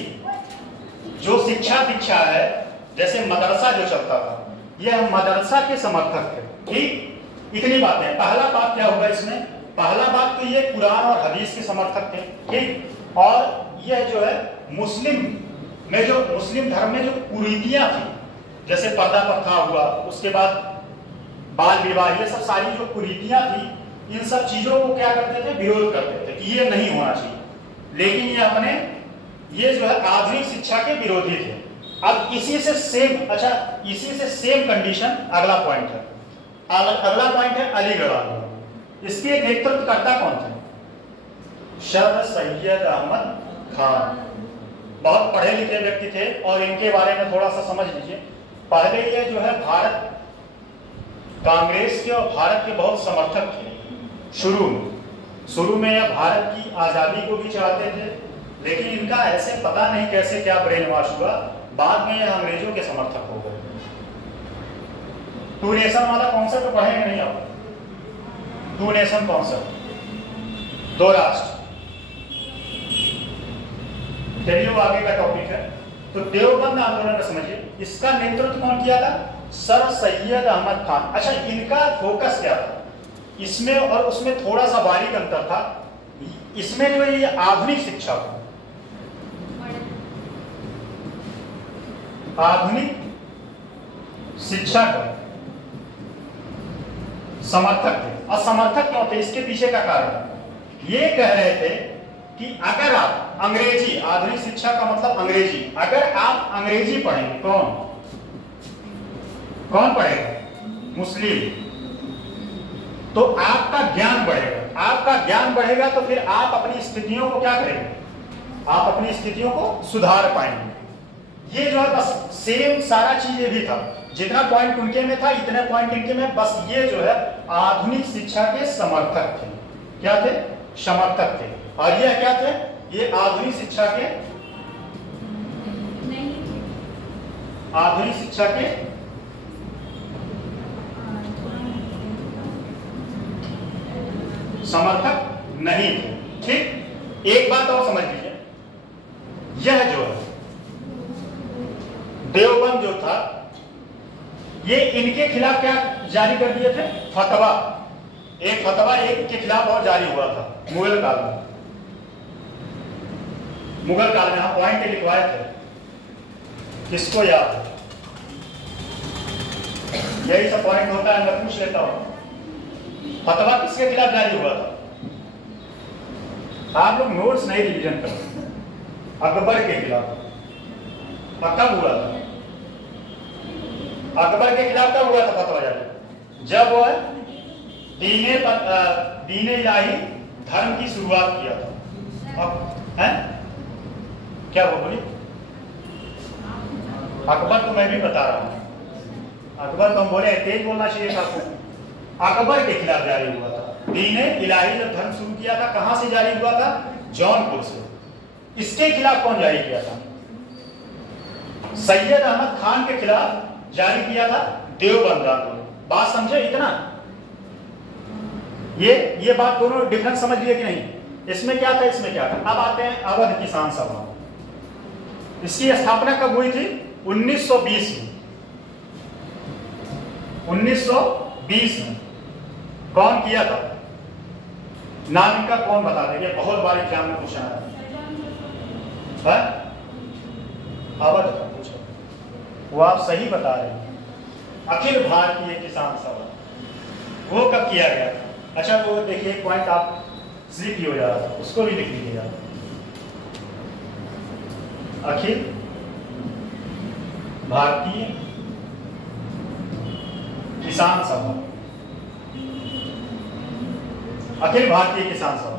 जो शिक्षा दीक्षा है, जैसे मदरसा जो चलता था, यह मदरसा के समर्थक थे, ठीक। इतनी बातें। पहला बात क्या होगा इसमें? पहला बात तो ये कुरान और हदीस के समर्थक थे, ठीक। और यह जो है मुस्लिम धर्म में जो कुरीतियां थी, जैसे पर्दा प्रथा हुआ, उसके बाद बाल विवाह, ये सब सारी जो कुरीतियां थी, इन सब चीजों को क्या करते थे? विरोध करते थे कि ये नहीं होना चाहिए। लेकिन ये जो है आधुनिक शिक्षा के विरोधी थे। अब इसी से सेम कंडीशन अगला पॉइंट है। अगला पॉइंट है अलीगढ़ आंदोलन। इसके नेतृत्वकर्ता कौन थे? सर सैयद अहमद खान। बहुत पढ़े लिखे व्यक्ति थे और इनके बारे में थोड़ा सा समझ लीजिए। पहले ये जो है भारत कांग्रेस के और भारत के बहुत समर्थक थे। शुरू में यह भारत की आजादी को भी चाहते थे, लेकिन इनका ऐसे पता नहीं कैसे क्या ब्रेन वॉश हुआ, बाद में यह अंग्रेजों के समर्थक हो गए। टू नेशन वाला कॉन्सेप्ट पढ़ेंगे नहीं आप? टू नेशन कॉन्सेप्ट, 2 राष्ट्र। चलिए वो आगे का टॉपिक है। तो देवबंद आंदोलन का समझिए, इसका नेतृत्व कौन किया था? सर सैयद अहमद खान। अच्छा, इनका फोकस क्या था? इसमें और उसमें थोड़ा सा बारीक अंतर था। इसमें जो ये आधुनिक शिक्षा था, आधुनिक शिक्षा का समर्थक थे। और समर्थक क्यों थे? इसके पीछे का कारण ये कह रहे थे कि अगर आप अंग्रेजी, आधुनिक शिक्षा का मतलब अंग्रेजी, अगर आप अंग्रेजी पढ़ेंगे, कौन पढ़ेगा? मुस्लिम। तो आपका ज्ञान बढ़ेगा। आपका ज्ञान बढ़ेगा तो फिर आप अपनी स्थितियों को क्या करेंगे? आप अपनी स्थितियों को सुधार पाएंगे। ये जो है बस सेम सारा चीज ये भी था। जितना पॉइंट उनके में था, इतने पॉइंट इनके में। बस ये जो है आधुनिक शिक्षा के समर्थक थे। क्या थे? समर्थक थे। और ये क्या थे? ये आधुनिक शिक्षा के समर्थक नहीं थे, ठीक। एक बात और समझ लीजिए, यह जो है देवबंद जो था, ये इनके खिलाफ क्या जारी कर दिए थे? फतवा। एक फतवा एक के खिलाफ और जारी हुआ था मुगल काल में। हाँ, पॉइंट लिखवाए थे। किसको याद है? यही सब पॉइंट होता है, मैं पूछ लेता हूं। फतवा किसके खिलाफ जारी हुआ था? आप लोग नोट्स नहीं रिवीजन करो। अकबर के खिलाफ। कब हुआ था? अकबर के खिलाफ कब हुआ था फतवा जारी? जब वो दीन इलाही धर्म की शुरुआत किया था। अब है क्या वो बोली? अकबर तो मैं भी बता रहा हूं। अकबर तो हम बोले तेज बोलना चाहिए था आपको। अकबर के खिलाफ जारी हुआ था। दीन इलाही जब धर्म शुरू किया था, कहां से जारी हुआ था? जौनपुर से। इसके खिलाफ कौन जारी किया था? सैयद अहमद खान के खिलाफ जारी किया था देवबंद आंदोलन। बात समझे इतना? ये बात दोनों डिफरेंस समझ लिए कि नहीं? इसमें क्या था, इसमें क्या था? अब आते हैं अवध किसान सभा। इसकी स्थापना कब हुई थी? 1920 में। 1920 में कौन किया था? नाम इनका कौन बता देंगे? बहुत बार एग्जाम में पूछा है। अवध का पूछा, वो आप सही बता रहे हैं। अखिल भारतीय किसान सभा, वो कब किया गया था? अच्छा, वो देखिए पॉइंट आप स्लिप ही हो जा रहा था, उसको भी लिख लीजिएगा। अखिल भारतीय किसान सभा, अखिल भारतीय किसान सभा।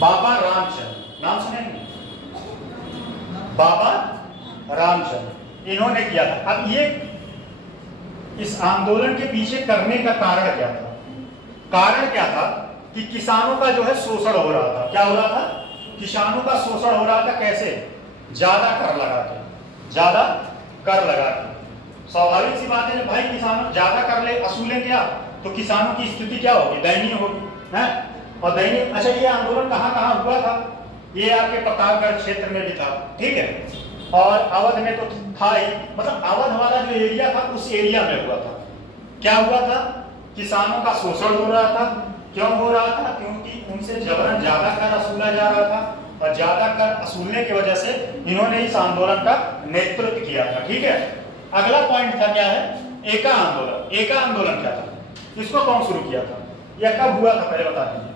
बाबा रामचंद्र नाम सुनेंगे? बाबा रामचंद्र, इन्होंने किया था। अब ये इस आंदोलन के पीछे करने का कारण क्या था? कारण क्या था कि किसानों का जो है शोषण हो रहा था। क्या हो रहा था? किसानों का शोषण हो रहा था। कैसे? ज्यादा कर लगा के, ज्यादा कर लगा के। स्वाभाविक सी बात है, भाई किसानों ज्यादा कर ले असूले क्या तो किसानों की स्थिति क्या होगी? दयनीय होगी, है। और दयनीय, अच्छा ये आंदोलन कहाँ हुआ था? ये आपके प्रतापगढ़ क्षेत्र में भी था, ठीक है, और अवध में तो था ही। मतलब अवध वाला जो एरिया था उस एरिया में हुआ था। क्या हुआ था? किसानों का शोषण हो रहा था। क्यों हो रहा था? क्योंकि उनसे जबरन ज्यादा कर असूला जा रहा था, और ज्यादा कर असूलने की वजह से इन्होंने इस आंदोलन का नेतृत्व किया था, ठीक है। अगला पॉइंट था क्या है? एका आंदोलन। एका आंदोलन क्या था? इसको कौन शुरू किया था? यह कब हुआ था पहले बता दीजिए।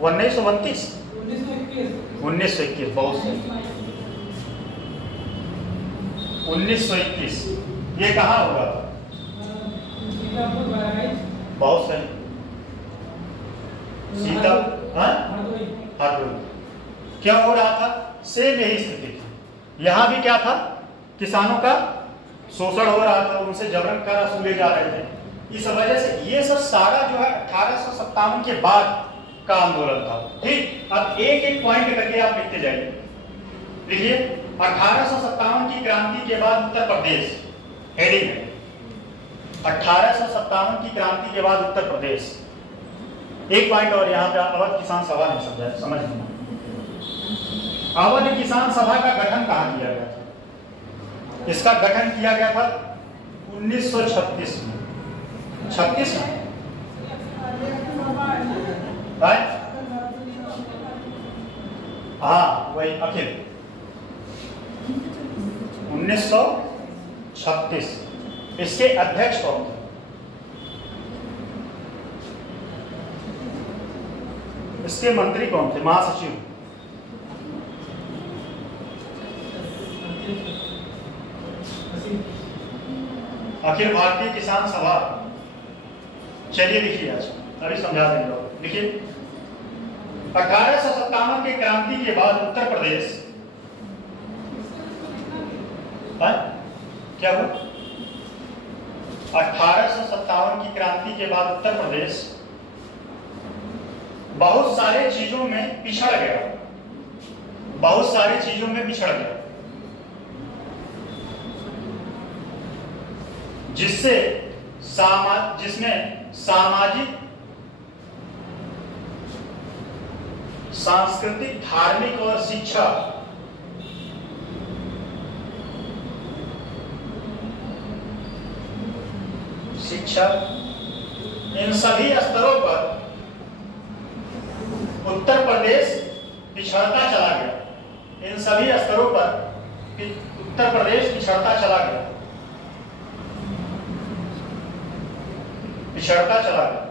1929 1921 बहुत सही। 1921 ये कहाँ हुआ था? बहुत सही। सीता हरदोई। क्या हो रहा था? सेम यही स्थिति थी। यहाँ भी क्या था? किसानों का शोषण हो रहा था, उनसे जबरन कर वसूले जा रहे थे। इस वजह से ये सब सारा जो है 1857 के बाद का आंदोलन था, ठीक। अब एक एक पॉइंट करके आप लिखते जाइए। लिखिए 1857 की क्रांति के बाद उत्तर प्रदेश, हेडिंग है 1857 की क्रांति के बाद उत्तर प्रदेश। एक पॉइंट और यहाँ पे अवध किसान सभा नहीं समझा, समझ नहीं। अवध किसान सभा का गठन कहाँ किया गया था? इसका गठन किया गया था 1936 में। 36 में हाँ वही अखिल 1936। इसके अध्यक्ष कौन थे? इसके मंत्री कौन थे? महासचिव अखिल भारतीय किसान सभा। चलिए लिखिए, आज अभी समझा देंगे। लिखिए 1857 के क्रांति के बाद उत्तर प्रदेश क्या हुआ? 1857 की क्रांति के बाद उत्तर प्रदेश बहुत सारे चीजों में पिछड़ गया, बहुत सारी चीजों में पिछड़ गया, जिसमें सामाजिक, सांस्कृतिक, धार्मिक और शिक्षा इन सभी स्तरों पर उत्तर प्रदेश पिछड़ता चला गया। इन सभी स्तरों पर उत्तर प्रदेश पिछड़ता चला गया, पिछड़ता चला गया।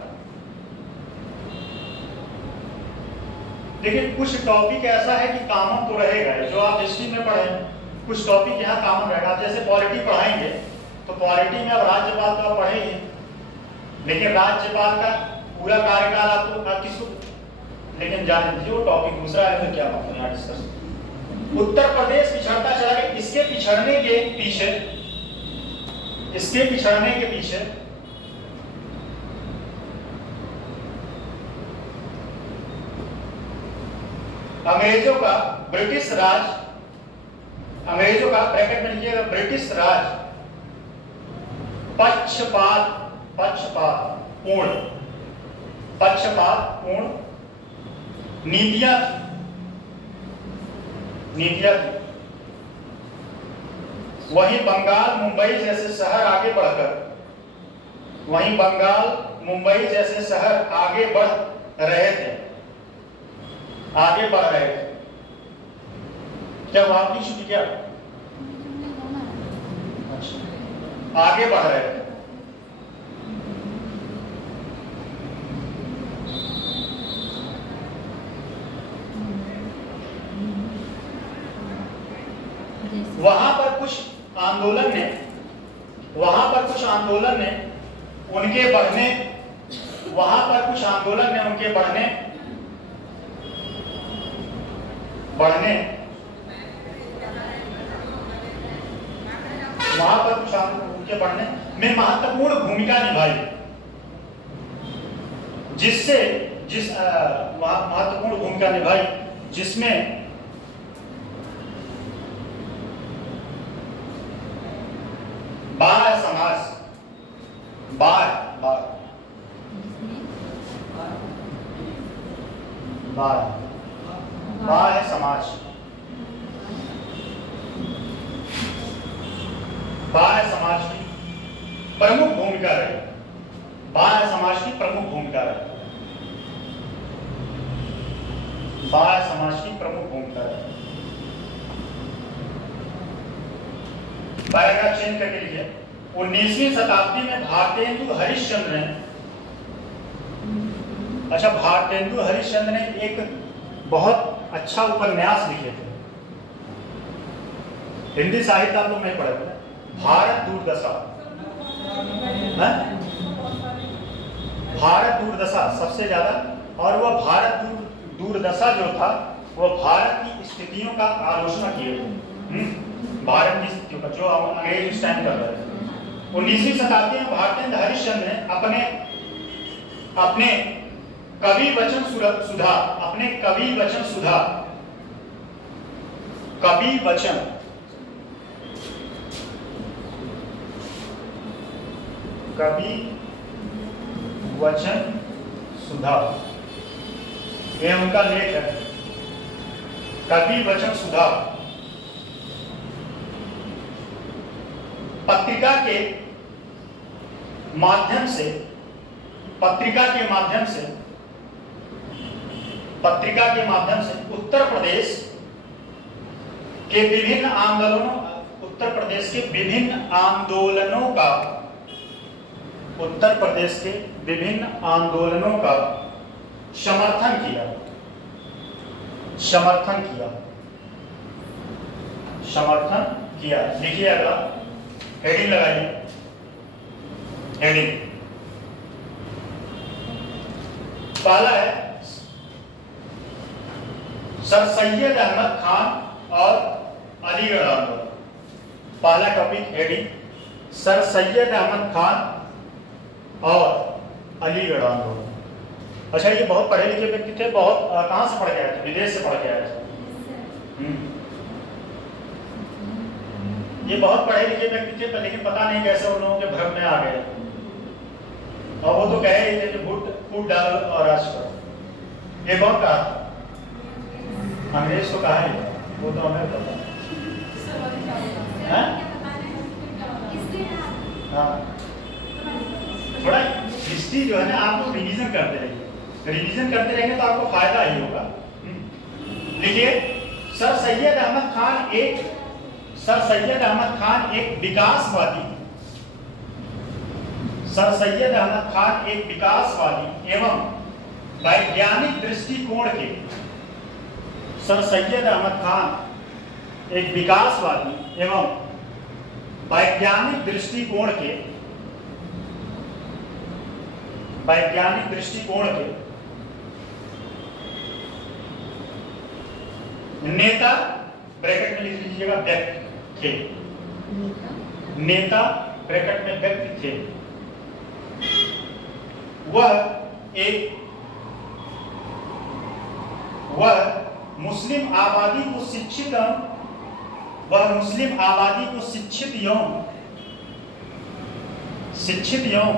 लेकिन कुछ टॉपिक ऐसा है कि कॉमन तो रहेगा, जो आप हिस्ट्री में पढ़े, कुछ टॉपिक यहाँ कॉमन रहेगा। आप जैसे पॉलिटी पढ़ाएंगे तो पॉलिटी में अब राज्यपाल तो आप पढ़ेंगे, लेकिन राज्यपाल का पूरा कार्यकाल आपको किसको, लेकिन जाने दीजिए वो टॉपिक दूसरा है, तो क्या मतलब यहाँ डिस्कस। उत्तर प्रदेश पिछड़ता चला गया। इसके पिछड़ने के पीछे अंग्रेजों का, ब्रिटिश राज, अंग्रेजों का ब्रैकेट में लिखिएगा ब्रिटिश राज पक्षपातपूर्ण नीतियां थी। वहीं बंगाल मुंबई जैसे शहर आगे बढ़कर, आगे बढ़ रहे थे। क्या आप नहीं सुनी क्या? अच्छा, आगे बढ़ रहे थे। वहां पर कुछ आंदोलन ने उनके बढ़ने बढ़ने, वहां पर उनके बढ़ने में महत्वपूर्ण भूमिका निभाई, महत्वपूर्ण भूमिका निभाई जिसमें बाह्य समाज, बाह्य समाज, बाह्य समाज की प्रमुख भूमिका रही, बाह्य समाज की प्रमुख भूमिका रही, बाह्य समाज की प्रमुख भूमिका रही। पैराग्राफ चेंज करके लिखिए। 19वीं शताब्दी में भारतेंदु हरिश्चंद्र ने, अच्छा, भारतेंदु हरिश्चंद्र ने एक बहुत अच्छा उपन्यास लिखे थे, हिंदी साहित्य आप लोग नहीं पढ़े थे, भारत दूरदशा। भारत दूरदशा सबसे ज्यादा, और वह भारत दूरदशा जो था वह भारत की स्थितियों का आलोचना किए थे, भारत की स्थितियों का, जो अंग्रेज उस टाइम कर रहे थे। 19वीं शताब्दी में भारतेंदु हरिश्चंद्र ने अपने कवि वचन सुधा, अपने कवि वचन सुधा, कवि वचन सुधा, यह उनका लेख है, कवि वचन सुधा, पत्रिका के माध्यम से उत्तर प्रदेश के विभिन्न आंदोलनों का समर्थन किया। लिखिए अगला, हेडिंग लगाइए, हेडिंग पहला है सर सैयद अहमद खान और अलीगढ़ आंदोलन। पहला topic heading sir Syed Ahmed Khan और अलीगढ़ आंदोलन। अच्छा, ये बहुत पढ़े लिखे व्यक्ति थे, बहुत कहां से पढ़ के आए थे? विदेश से पढ़ के आए थे। ये बहुत पढ़े लिखे व्यक्ति थे, पर लेकिन पता नहीं कैसे उन लोगों के भ्रम में आ गए, और वो तो कह रहे थे कि फूट डाल और राज करो। ये कौन कहा? अंग्रेज तो कहा है, वो तो हमें पता है। हाँ, थोड़ा हिस्ट्री जो है ना, आप लोग रिवीजन करते रहिए, तो आपको फायदा ही होगा। देखिए, सर सैयद अहमद खान एक विकासवादी एवं वैज्ञानिक दृष्टिकोण के, सर सैयद अहमद खान एक विकासवादी एवं वैज्ञानिक दृष्टिकोण के नेता, ब्रैकेट में लिख लीजिएगा व्यक्ति थे, नेता ब्रैकेट में व्यक्ति थे। वह मुस्लिम आबादी को शिक्षित एवं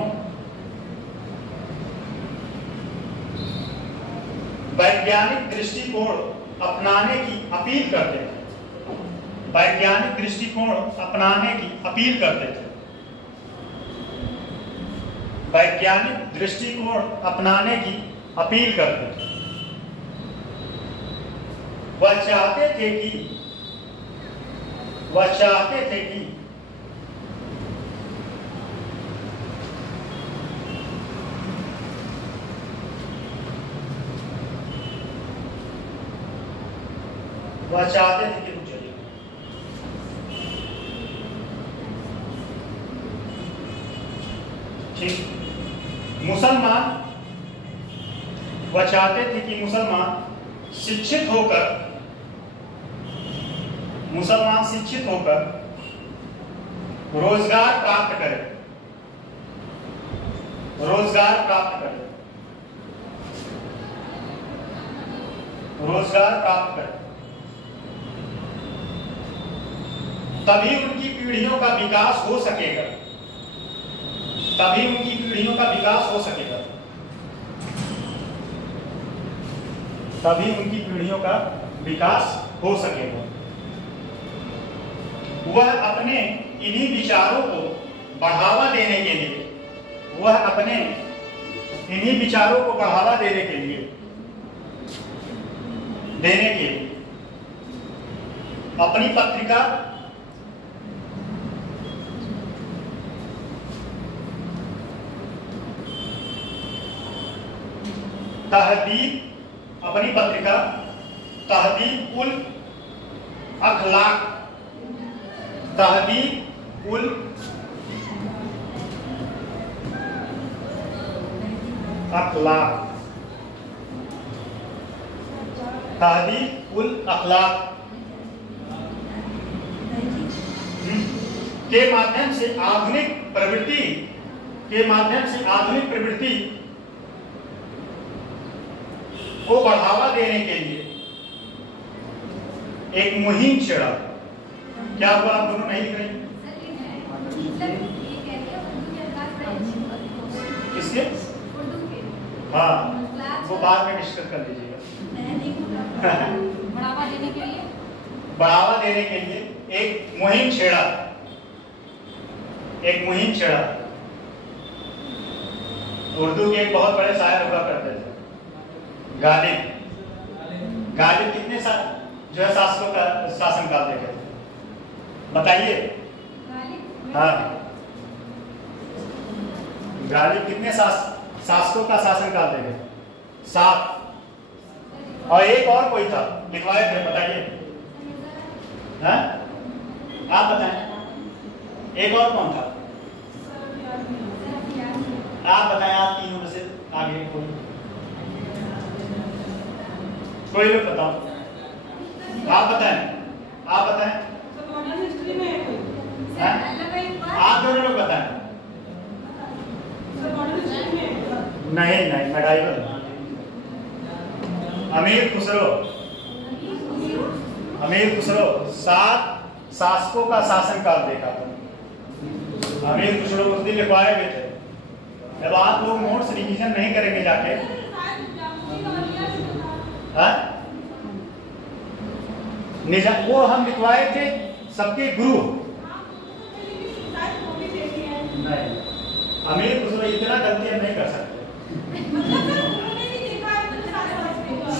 वैज्ञानिक दृष्टिकोण अपनाने की अपील करते थे। वैज्ञानिक दृष्टिकोण अपनाने की अपील करते थे। वैज्ञानिक दृष्टिकोण अपनाने की अपील करते थे। वह चाहते थे कि मुसलमान शिक्षित होकर मुसलमान शिक्षित होकर रोजगार प्राप्त करे, रोजगार प्राप्त करे, रोजगार प्राप्त करे, तभी उनकी पीढ़ियों का विकास हो सकेगा, तभी उनकी पीढ़ियों का विकास हो सकेगा, तभी उनकी पीढ़ियों का विकास हो सकेगा। वह अपने इन्हीं विचारों को बढ़ावा देने के लिए, वह अपने इन्हीं विचारों को बढ़ावा देने के लिए अपनी पत्रिका तहदीब, अपनी पत्रिका तहदीब उल अखलाक, तहदीब उल अखलाक, तहदीब उल अखलाक के माध्यम से आधुनिक प्रवृत्ति, के माध्यम से आधुनिक प्रवृत्ति को बढ़ावा देने के लिए एक मुहिम छेड़ा। क्या हुआ, आप दोनों नहीं लिख रहे? किसके? हाँ, वो बाद में डिस्कस कर लीजिएगा। बढ़ावा देने के लिए, बढ़ावा देने के लिए एक मुहिम छेड़ा, एक मुहिम छेड़ा। उर्दू के एक बहुत बड़े शायर हुआ करते थे, गालिब। गालिब कितने जो है शासकों का शासनकाल देखे थे, बताइए? हाँ, गालिब कितने शासकों का शासनकाल देखे? 7। और एक और कोई था, लिखवाए थे, बताइए? हाँ, आप बताएं, एक और कौन था? आप बताएं, आप तीनों में से आगे कोई लोग बताओ, आप बताएं, आप बताएं, आप दोनों लोग बताएं। नहीं नहीं, मेडाइवल, अमीर खुसरो, अमीर खुसरो 7 शासकों का शासनकाल देखा था। अमीर खुसरो उस दिन लिखवाए गए थे। जब आप लोग नोट्स रिवीजन नहीं करेंगे जाके, वो हम लिखवाए थे सबके गुरु। नहीं, अमीर खुसरो इतना गलती हम नहीं कर सकते।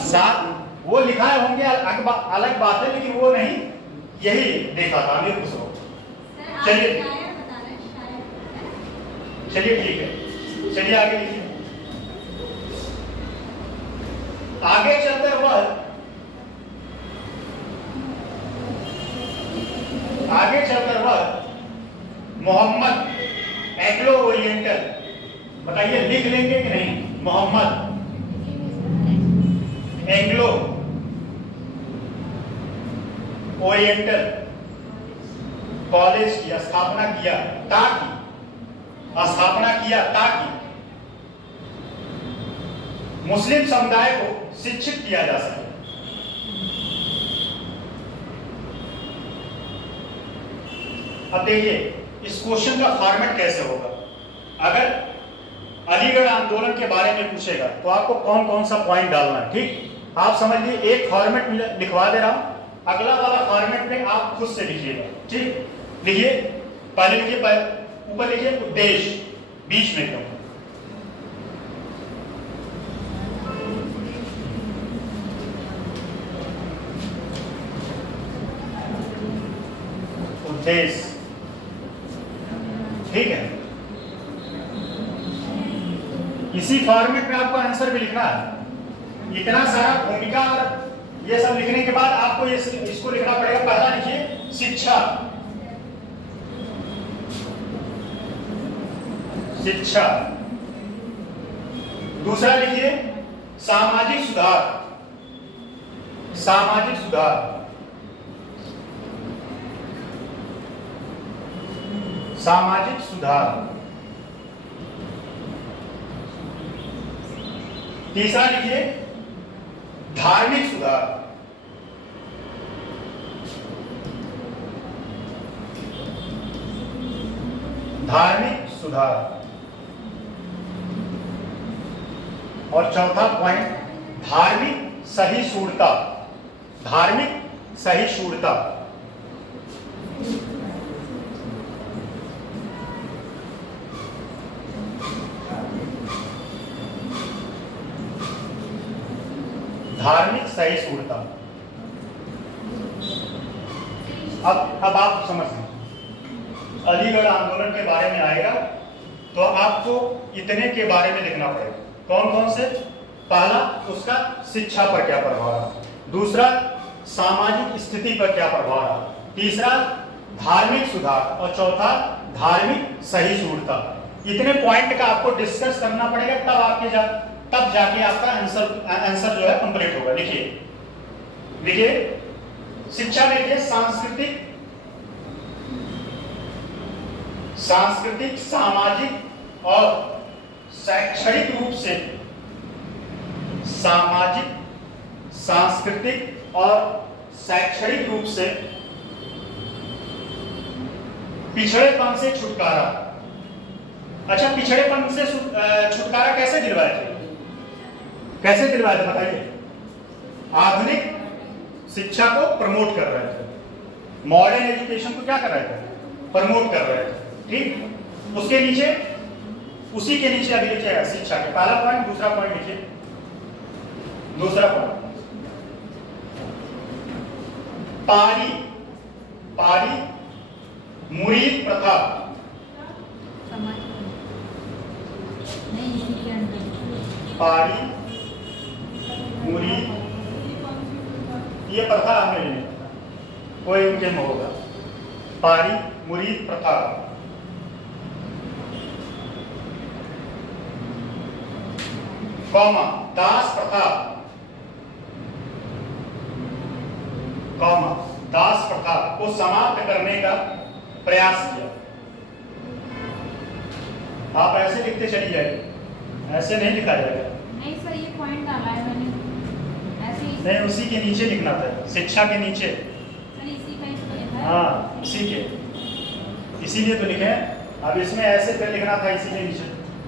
7 वो लिखाए होंगे, अलग बात है, लेकिन वो नहीं, यही देखा था अमीर खुसरो। चलिए चलिए, ठीक है, चलिए आगे लिखिए। आगे चलते वह मोहम्मद एंग्लो ओरिएंटल, बताइए लिख लेंगे कि नहीं? मोहम्मद एंग्लो ओरिएंटल कॉलेज की स्थापना किया ताकि मुस्लिम समुदाय को शिक्षित किया जा सके। अब देखिए इस क्वेश्चन का फॉर्मेट कैसे होगा। अगर अलीगढ़ आंदोलन के बारे में पूछेगा तो आपको कौन कौन सा पॉइंट डालना है, ठीक? आप समझ लीजिए, एक फॉर्मेट में लिखवा दे रहा हूं, अगला वाला फॉर्मेट में आप खुद से लिखिएगा, ठीक? लिखिए, पहले लिखिए, ऊपर लिखिए उद्देश्य, बीच में क्यों? उद्देश्य, ठीक है। इसी फॉर्मेट में आपको आंसर भी लिखना है। इतना सारा भूमिका और ये सब लिखने के बाद आपको इसको लिखना पड़ेगा। पहला लिखिए शिक्षा, शिक्षा। दूसरा लिखिए सामाजिक सुधार, सामाजिक सुधार। सामाजिक सुधार। तीसरा लिखिए धार्मिक सुधार। धार्मिक सुधार। और चौथा पॉइंट धार्मिक सहिष्णुता। धार्मिक सहिष्णुता। धार्मिक सहिष्णुता। अब आप समझ लें, अलीगढ़ आंदोलन के बारे में आएगा तो आपको इतने के बारे में लिखना पड़ेगा। कौन कौन से? पहला उसका शिक्षा पर क्या प्रभाव रहा, दूसरा सामाजिक स्थिति पर क्या प्रभाव रहा, तीसरा धार्मिक सुधार और चौथा धार्मिक सहिष्णुता। इतने पॉइंट का आपको डिस्कस करना पड़ेगा, तब जाके आपका आंसर जो है कंप्लीट होगा। लिखिए शिक्षा में लिखिए सांस्कृतिक सामाजिक और शैक्षणिक रूप से, सामाजिक सांस्कृतिक और शैक्षणिक रूप से पिछड़ेपन से छुटकारा। अच्छा, पिछड़ेपन से छुटकारा कैसे दिलवाया थे? कैसे दिलवाया थे बताइए? आधुनिक शिक्षा को प्रमोट कर रहे थे, मॉडर्न एजुकेशन को क्या कर रहे थे? प्रमोट कर रहे थे। ठीक, उसके नीचे, उसी के नीचे अभी लिखिएगा शिक्षा के पहला पॉइंट, दूसरा पॉइंट लिखिए, दूसरा पॉइंट पारी मुरीद प्रथा। पारी मुरीद, ये प्रथा हमें नहीं पता, कोई उनके में होगा। पारी मुरीद प्रथा, कौमा दास प्रथा, कौमा दास प्रथा को समाप्त करने का प्रयास किया। आप ऐसे लिखते चली जाएगी, ऐसे नहीं लिखा जाएगा। नहीं सर, ये पॉइंट डाला है मैंने, ऐसे ही नहीं, उसी के नीचे लिखना था, शिक्षा के नीचे। सर इसी का इसमें लिखा है। हाँ, इसी के, इसीलिए तो लिखे हैं। अब इसमें ऐसे पे लिखना था, इसी के नीचे,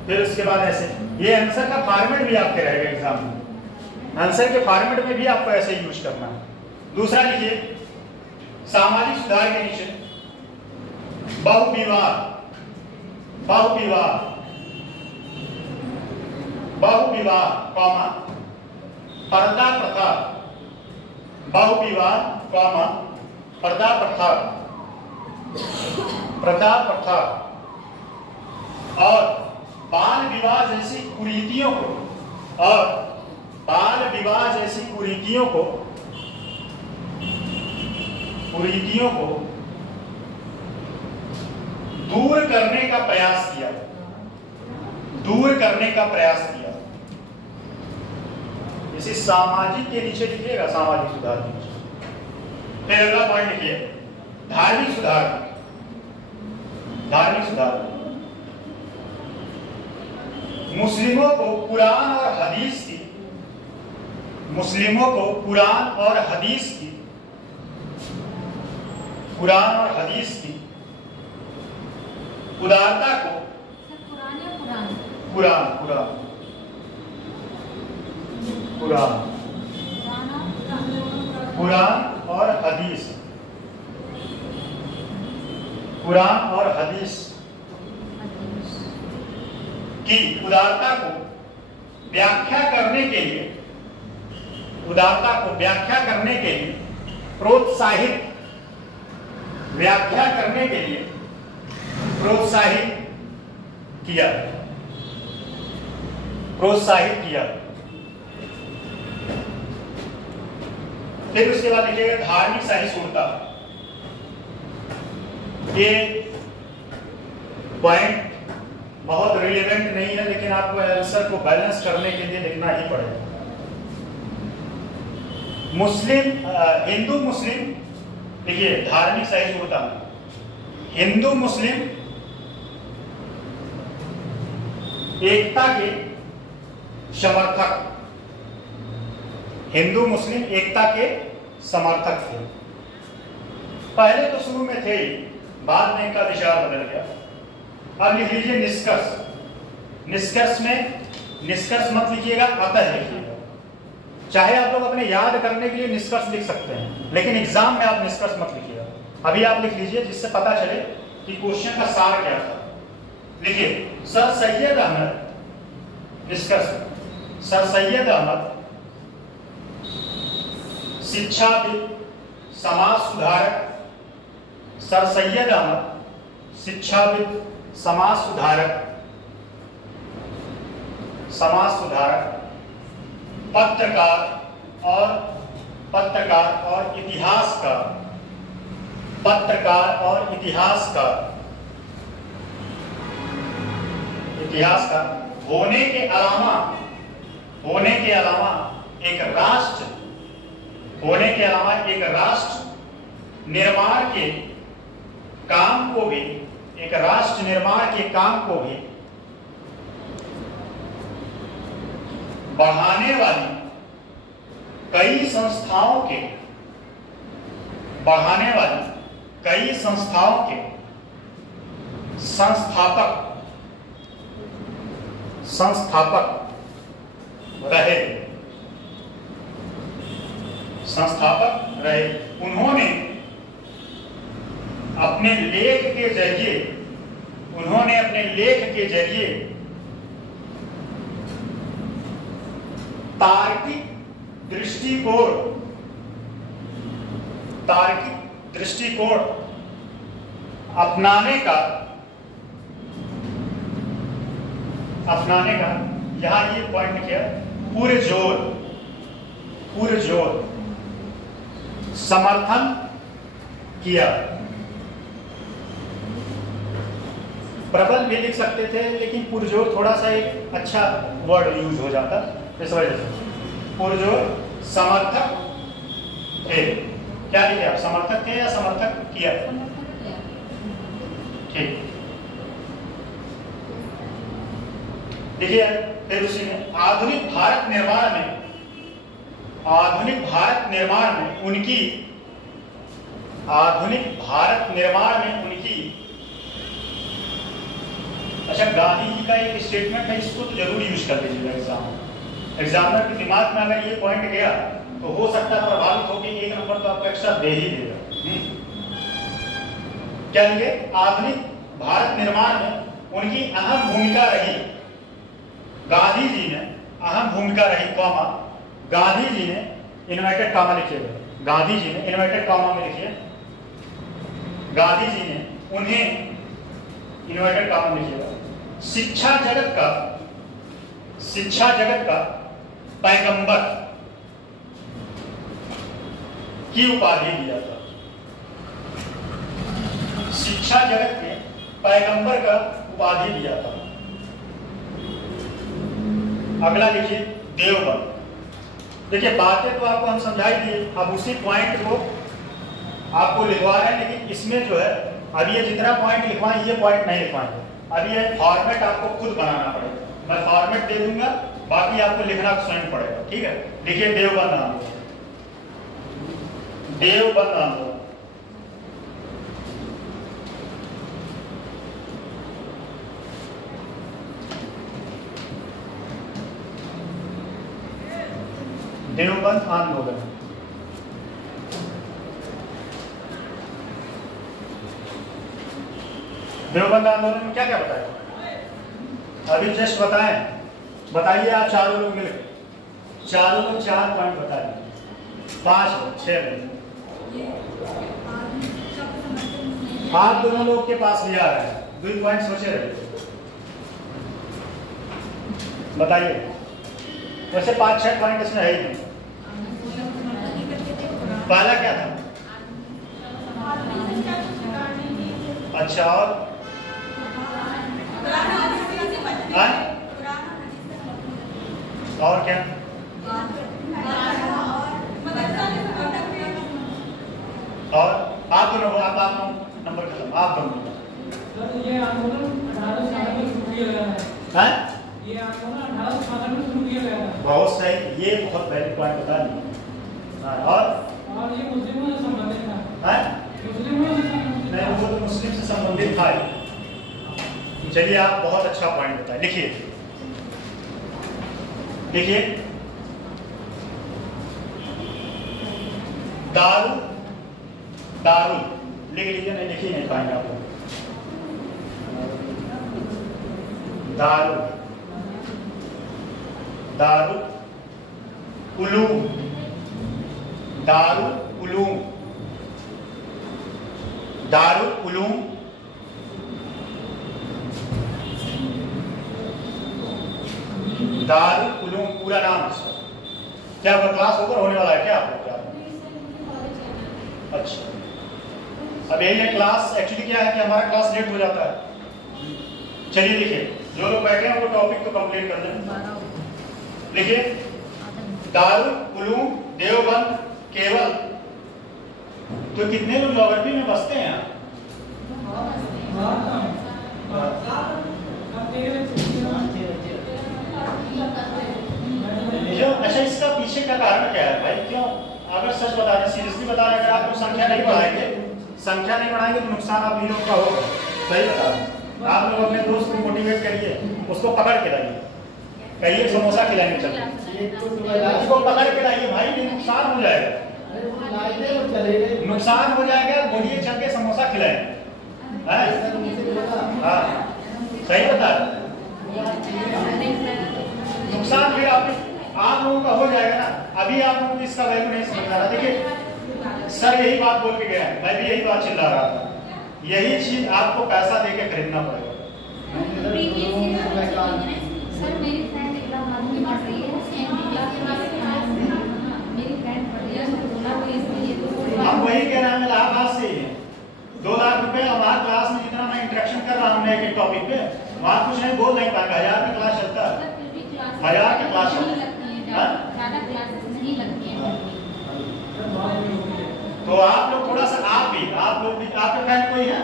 फिर उसके बाद ऐसे। ये आंसर का फॉर्मेट भी आपके रहेगा एग्जाम में, आंसर के फॉर्मेट में भी आपको ऐसे यूज करना है। दूसरा लिखिए सामाजिक सुधार के नीचे बहुविवाह, बहुविवाह, बहुविवाह कौमा पर्दा प्रथा, बहुविवाह कौमा पर्दा प्रथा, पर्दा प्रथा और बाल विवाह जैसी कुरीतियों को, और बाल विवाह जैसी कुरीतियों को दूर करने का प्रयास किया, दूर करने का प्रयास किया। इसी सामाजिक के नीचे लिखिएगा, सामाजिक सुधार के नीचे। फिर अगला पॉइंट लिखिए धार्मिक सुधार। धार्मिक सुधार मुस्लिमों को कुरान और हदीस की, मुस्लिमों को कुरान और हदीस की, कुरान और हदीस की उदारता को, कुरान या कुरान? कुरान, कुरान, कुरान, कुरान और हदीस, कुरान और हदीस की उदारता को व्याख्या करने के लिए, उदारता को व्याख्या करने के लिए प्रोत्साहित, व्याख्या करने के लिए प्रोत्साहित किया, प्रोत्साहित किया। फिर उसके बाद लिखिएगा धार्मिक सहिष्णुता। ये पॉइंट बहुत रिलेवेंट नहीं है, लेकिन आपको आंसर को बैलेंस करने के लिए लिखना ही पड़ेगा। मुस्लिम, हिंदू मुस्लिम, देखिए धार्मिक सहिष्णुता, हिंदू मुस्लिम एकता के समर्थक, हिंदू मुस्लिम एकता के समर्थक थे। पहले तो शुरू में थे ही, बाद में इनका विचार बदल गया। अब लिख लीजिए निष्कर्ष। निष्कर्ष में निष्कर्ष मत लिखिएगा, अतः लिखिएगा। चाहे आप लोग अपने याद करने के लिए निष्कर्ष लिख सकते हैं, लेकिन एग्जाम में आप निष्कर्ष मत लिखिएगा। अभी आप लिख लीजिए जिससे पता चले कि क्वेश्चन का सार क्या था। लिखिए, सर सैयद अहमद, निष्कर्ष, सर सैयद अहमद शिक्षाविद, समाज सुधारक, सर सैयद अहमद शिक्षाविद, समाज सुधारक, पत्रकार और इतिहासकार, होने के अलावा एक राष्ट्र निर्माण के काम को भी बढ़ाने वाली कई संस्थाओं के संस्थापक रहे। उन्होंने अपने लेख के जरिए तार्किक दृष्टिकोण अपनाने का यहां ये पॉइंट किया, पुरजोर समर्थन किया। प्रबल भी लिख सकते थे, लेकिन पुरजोर थोड़ा सा एक अच्छा वर्ड यूज हो जाता, इस वजह से पुरजोर समर्थक थे। क्या लिखे आप, समर्थक थे या समर्थक किया? ठीक, देखिए फिर उसी में आधुनिक भारत निर्माण में उनकी अच्छा, गांधी जी का एक स्टेटमेंट है, इसको तो जरूर यूज कर लीजिएगा एग्जामिनर के दिमाग में अगर ये पॉइंट गया तो हो सकता है प्रभावित होकर 1 नंबर तो आपको एक्स्ट्रा दे ही देगा। क्या लिखे, आधुनिक भारत निर्माण में उनकी अहम भूमिका रही। गांधी जी ने अहम भूमिका रही, कॉमा, गांधी जी ने इन्वर्टेड कॉमा लिखिएगा, गांधी जी ने इन्वर्टेड कॉमा में लिखिए, गांधी जी ने उन्हें इन्वर्टेड कॉमा में लिखिएगा, शिक्षा जगत का पैगंबर की उपाधि दिया था। शिक्षा जगत के पैगंबर का उपाधि दिया था। अगला लिखिए, देवबंद। देखिए बातें तो आपको हम समझाई दिए, अब उसी पॉइंट को आपको लिखवा रहे हैं, लेकिन इसमें जो है अभी ये जितना पॉइंट लिखवाएं ये पॉइंट नहीं लिखवाएंगे, अभी ये फॉर्मेट आपको खुद बनाना पड़ेगा। मैं फॉर्मेट दे दूंगा, बाकी आपको लिखना स्वयं पड़ेगा, ठीक है। देखिए, देवबंद आंदोलन, देवबंद आंदोलन, देवबंद आंदोलन, देवबंद आंदोलन में क्या क्या बताया अभी जस्ट बताइए आप चारों लोग मिलकर, चारों लोग 4 पॉइंट बता दीजिए, 5 6 आप दोनों लोग के पास भी आ रहा है, 2 पॉइंट सोचे रहे, बताइए। वैसे 5-6 पॉइंट इसमें है ही नहीं। पहला क्या था? अच्छा, और क्या? और आप दोनों नंबर खत्म, आप दोनों। ये आंदोलन 18 साल में छुट्टी लगा है। ये आपको ना 1867 में शुरू किया गया था। बहुत सही, ये बहुत वैलिड पॉइंट बता दिए। और ये मुस्लिमों से संबंधित था। है मुस्लिमों से संबंधित नहीं, वो तो मुस्लिम से संबंधित था। चलिए आप बहुत अच्छा पॉइंट बताए। लिखिए लिखिए, दारू, दारू लिख लीजिए, नहीं लिखिए नहीं पाएंगे आप लोग। दारू, दारू उलूम, दारू उलूम, दारू उलूम दारू उलूम पूरा नाम है। क्या क्लास ओवर होने वाला है क्या आप लोग? अच्छा, अब यही है क्लास। एक्चुअली क्या है कि हमारा क्लास लेट हो जाता है। चलिए लिखिए, जो लोग बैठे हैं वो टॉपिक तो कंप्लीट कर दें। लिखिए, दारुल उलूम देवबंद केवल। तो कितने लोग ज्योग्राफी में बसते हैं? अच्छा, इसका पीछे का कारण क्या है भाई? क्यों? अगर सच बता रहे, सीरियसली बता रहे, अगर आप लोग संख्या नहीं बढ़ाएंगे तो नुकसान आप लोगों का होगा। सही बता रहे। आप लोग अपने दोस्त को मोटिवेट करिए, उसको पकड़ के लाइए, कहिए समोसा खिलाने चलिए, उसको पकड़ के लाइए भाई, ये नुकसान हो जाएगा, नुकसान हो जाएगा। बोलिए चल के समोसा खिलाए। हाँ सही बता रहे। नुकसान फिर आप लोगों का हो जाएगा ना। अभी आप लोगों को इसका वैल्यू नहीं समझ आ रहा। देखिए सर यही बात बोल के गया है, मैं भी यही बात चिल्ला रहा था। यही चीज आपको पैसा देके खरीदना पड़ेगा। सर मेरी फ्रेंड इलाहाबाद में पढ़ रही है, मेरी फ्रेंड पढ़ रही है, बोला तो इसलिए हम वही कह रहे हैं, इलाहाबाद से 2 लाख रुपए हमारे क्लास में जितना मैं इंटरेक्शन कर रहा हूँ एक टॉपिक पे, वहाँ कुछ नहीं बोल नहीं पाएगा। 1000 की क्लास चलता है, 1000 की क्लास ज्यादा क्लासेस नहीं लगती हैं। तो आप लोग थोड़ा सा आप लोग भी आपके फ्रेंड कोई है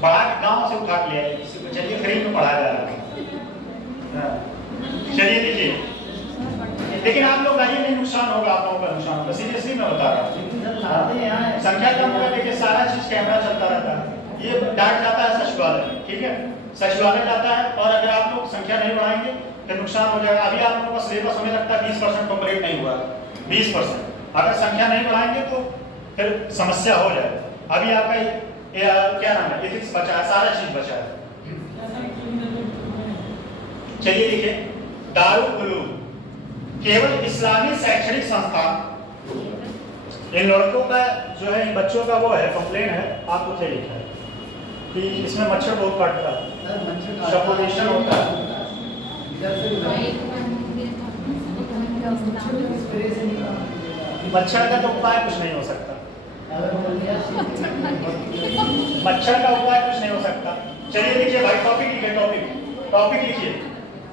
बड़ा गांव से उठा लिया है, किसी को चलिए फ्री में पढ़ाया जा रहा है। चलिए लीजिए, लेकिन आप लोग आइए, नहीं नुकसान होगा, आप लोगों का नुकसान होगा। सीरियसली मैं बता रहा हूँ, संख्या कम होगा। देखिए सारा चीज कैमरा चलता रहता है, ये डाट जाता है सचिवालय, ठीक है, सचिवालय जाता है। और अगर आप लोग संख्या नहीं बढ़ाएंगे तो नुकसान हो जाएगा। अभी आप लोगों का सिलेबस हमें लगता है 20% कंप्लीट नहीं हुआ, 20%। अगर संख्या नहीं बढ़ाएंगे तो फिर समस्या हो जाएगी। अभी आपका क्या नाम है, एथिक्स बचा है, सारा चीज बचा है। चलिए लिखिए, दारुल उलूम केवल इस्लामी शैक्षणिक संस्थान। इन लड़कों का जो है, इन बच्चों का वो है कंप्लेन है, आपको क्या लिखा है कि इसमें मच्छर बहुत काटता है, सफोकेशन होता है। मच्छर का तो उपाय कुछ नहीं हो सकता, मच्छर का उपाय कुछ नहीं हो सकता। चलिए लिखिए भाई, टॉपिक लिखिए, टॉपिक लिखिए,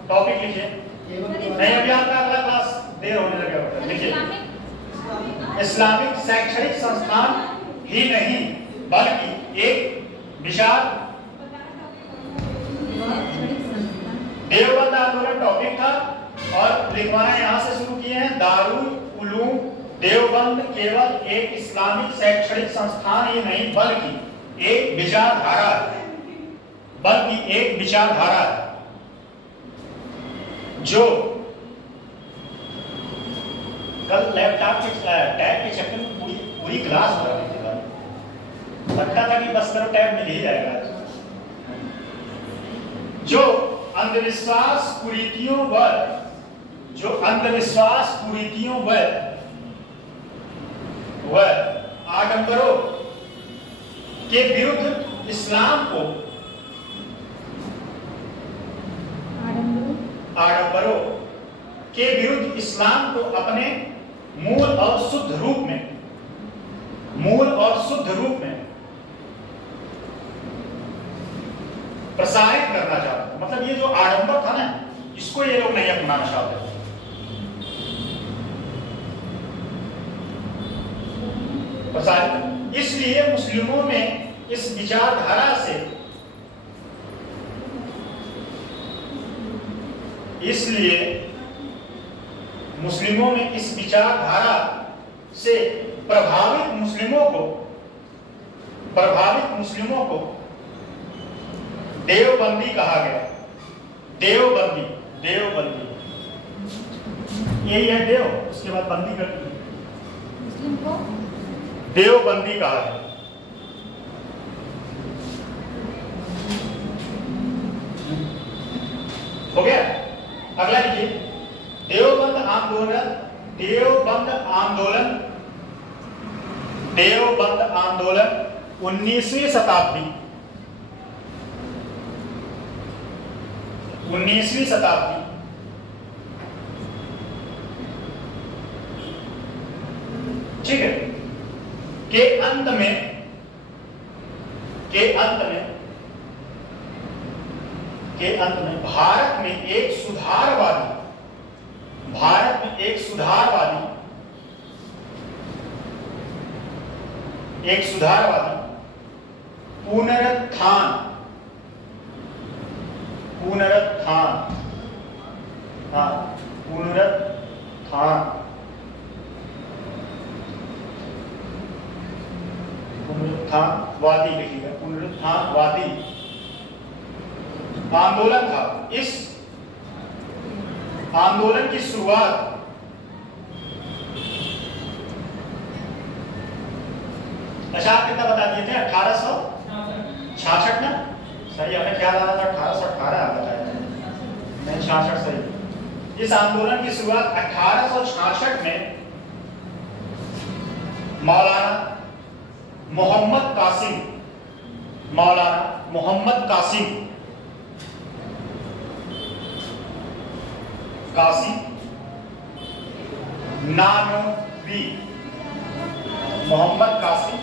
टॉपिक लिखिए। नहीं अभी आपका अगला क्लास देर होने लगा। लिखिए, इस्लामिक शैक्षणिक संस्थान ही नहीं बल्कि एक विशाल देवबंद आंदोलन टॉपिक था। और लिखवाना यहाँ से शुरू किए हैं, दारुल उलूम देवबंद केवल एक इस्लामिक शैक्षणिक संस्थान ही नहीं बल्कि एक विचारधारा है, जो कल लैपटॉप के टैब के चक्कर में पूरी क्लास हो रही थी, लगता था कि बस करो टैब मिल ही जाएगा। जो अंधविश्वास कुरीतियों व आडंबरों के विरुद्ध इस्लाम को अपने मूल और शुद्ध रूप में प्रसारित करना चाहते। मतलब ये जो आडंबर था ना, इसको ये लोग नहीं अपनाना चाहते। प्रसारित, इसलिए मुस्लिमों में इस विचारधारा से इसलिए मुस्लिमों में इस विचारधारा से प्रभावित मुस्लिमों को देवबंदी कहा गया। देवबंदी यही है देव, उसके बाद बंदी कर दी, मुस्लिम को देवबंदी कहा गया। हो गया। अगला लिखिए, देवबंद आंदोलन 19वीं शताब्दी ठीक है, के अंत में भारत में एक सुधारवादी पुनरुत्थान पुनरुत्थानवादी लिखिएगा, पुनरुत्थानवादी आंदोलन था। इस आंदोलन की शुरुआत अच्छा आप कितना बता दिए थे? 1866 में सही, हमें ख्याल आ रहा था 1818 आता था, नहीं 66 सही। इस आंदोलन की शुरुआत 1866 में मौलाना मोहम्मद कासिम नानवी, मोहम्मद कासिम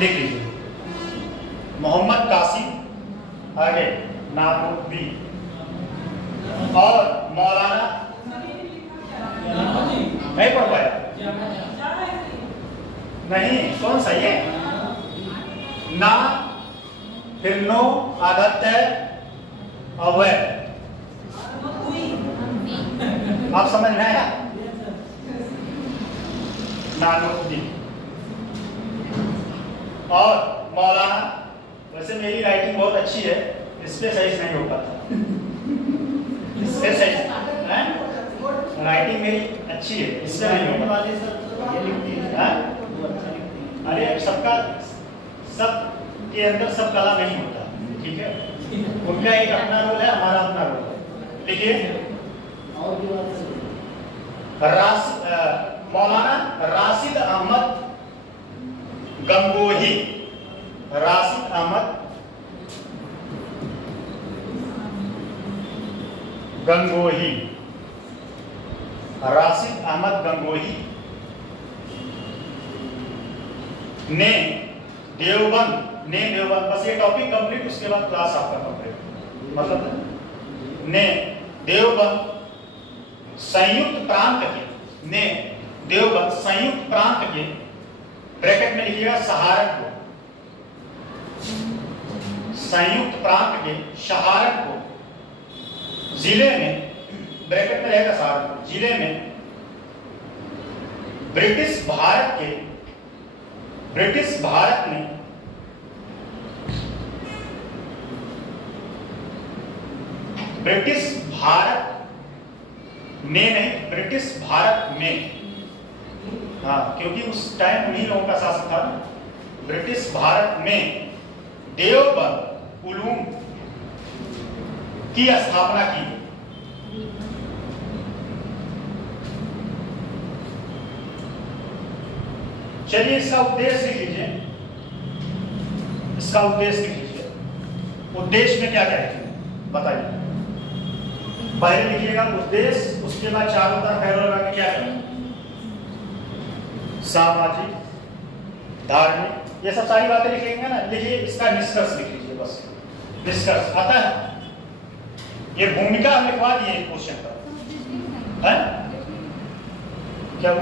लिख लीजिए, मोहम्मद कासिम आगे नानवी और मौलाना नहीं पढ़ पाया, नहीं कौन सही है ना, फिर नो आधा तय अवय, आप समझ में आया? नानोद्दीन और मौलाना, वैसे मेरी राइटिंग बहुत अच्छी है, इस पे सही नहीं हो पाता, इस पे सही राइटिंग मेरी अच्छी है, इससे नहीं हो पाता। अरे सब के अंदर सब कला नहीं होता, ठीक है, उनका एक अपना रोल है, हमारा अपना रोल है। देखिए मौलाना राशिद अहमद गंगोही, राशिद अहमद गंगोही ने देवबंद, बस ये टॉपिक कंप्लीट, उसके बाद क्लास आपका कंप्लीट, मतलब ने देवबंद संयुक्त प्रांत के ब्रैकेट में लिखिएगा सहारनपुर, संयुक्त प्रांत के सहारनपुर जिले में, ब्रैकेट में रहेगा सहारनपुर जिले में ब्रिटिश भारत में, हाँ क्योंकि उस टाइम उन्हीं लोगों का शासन था, ब्रिटिश भारत में देवबंद उलूम की स्थापना की। चलिए इसका उद्देश्य लिख लीजिए, उद्देश्य में क्या क्या है बताइए। पहले लिखिएगा उद्देश्य, उसके बाद चारों तरफ एरो लगा के क्या करें, सामाजिक, धार्मिक, ये सब सारी बातें लिखेंगे ना। लिखिए इसका निष्कर्ष लिख लीजिए, बस निष्कर्ष आता है। ये भूमिका हम लिखवा दिए क्वेश्चन का, है क्या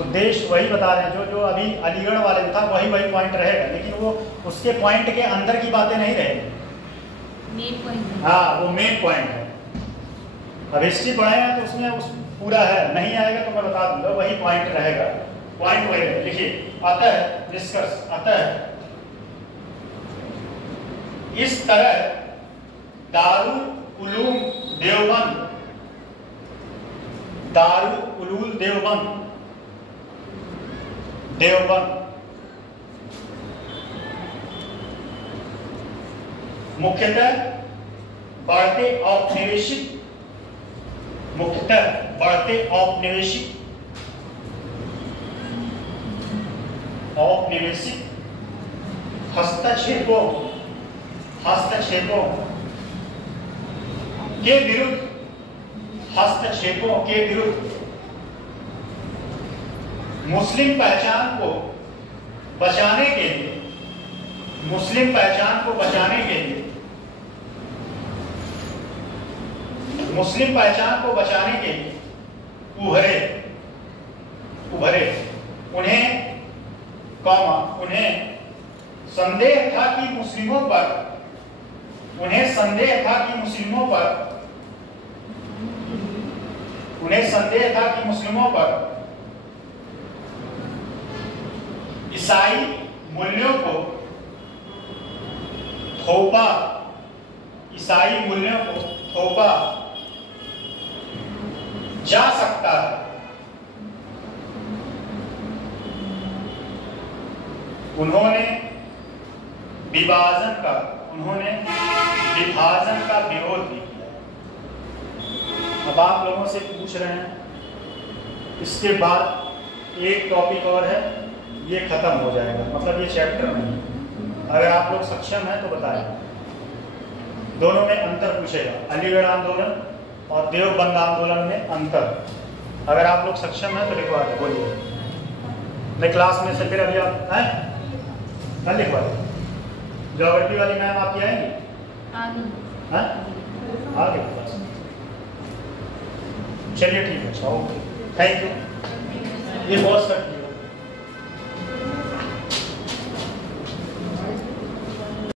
उद्देश्य वही बता रहे हैं, जो अभी अलीगढ़ वाले में था वही पॉइंट रहेगा, लेकिन वो उसके पॉइंट के अंदर की बातें नहीं रहेगी। Main point. हाँ वो मेन पॉइंट है। अब हिस्ट्री पढ़े हैं तो उसमें उस पूरा है, नहीं आएगा तो मैं बता दूंगा, वही पॉइंट रहेगा, पॉइंट वही रहेगा। लिखिए, अतः निष्कर्ष, अतः इस तरह दारुल उलूम देवबंद, दारुल उलूम देवबंद, देवबंद मुख्यतः बढ़ते औपनिवेशिक, मुख्यतः बढ़ते औपनिवेशिक हस्तक्षेपों के विरुद्ध, हस्तक्षेपों के विरुद्ध मुस्लिम पहचान को बचाने के लिए, मुस्लिम पहचान को बचाने के लिए, मुस्लिम पहचान को बचाने के लिए उभरे उन्हें संदेह था कि मुस्लिमों पर, उन्हें संदेह था कि मुस्लिमों पर ईसाई मूल्यों को थोपा जा सकता है। उन्होंने विभाजन का विरोध भी किया। अब आप लोगों से पूछ रहे हैं, इसके बाद एक टॉपिक और है, ये खत्म हो जाएगा, मतलब ये चैप्टर नहीं। अगर आप लोग सक्षम हैं तो बताएं। दोनों में अंतर पूछेगा, अलीगढ़ आंदोलन और देवबंद आंदोलन में अंतर। अगर आप लोग सक्षम हैं तो लिखवा दें, बोलिए। मैं क्लास में से फिर अभी आप हैं कल लिखवा दें। ज्योग्राफी वाली मैम आपकी आएंगी? आगे क्लास। चलिए ठीक है, ओके, थैंक यू। ये बहुत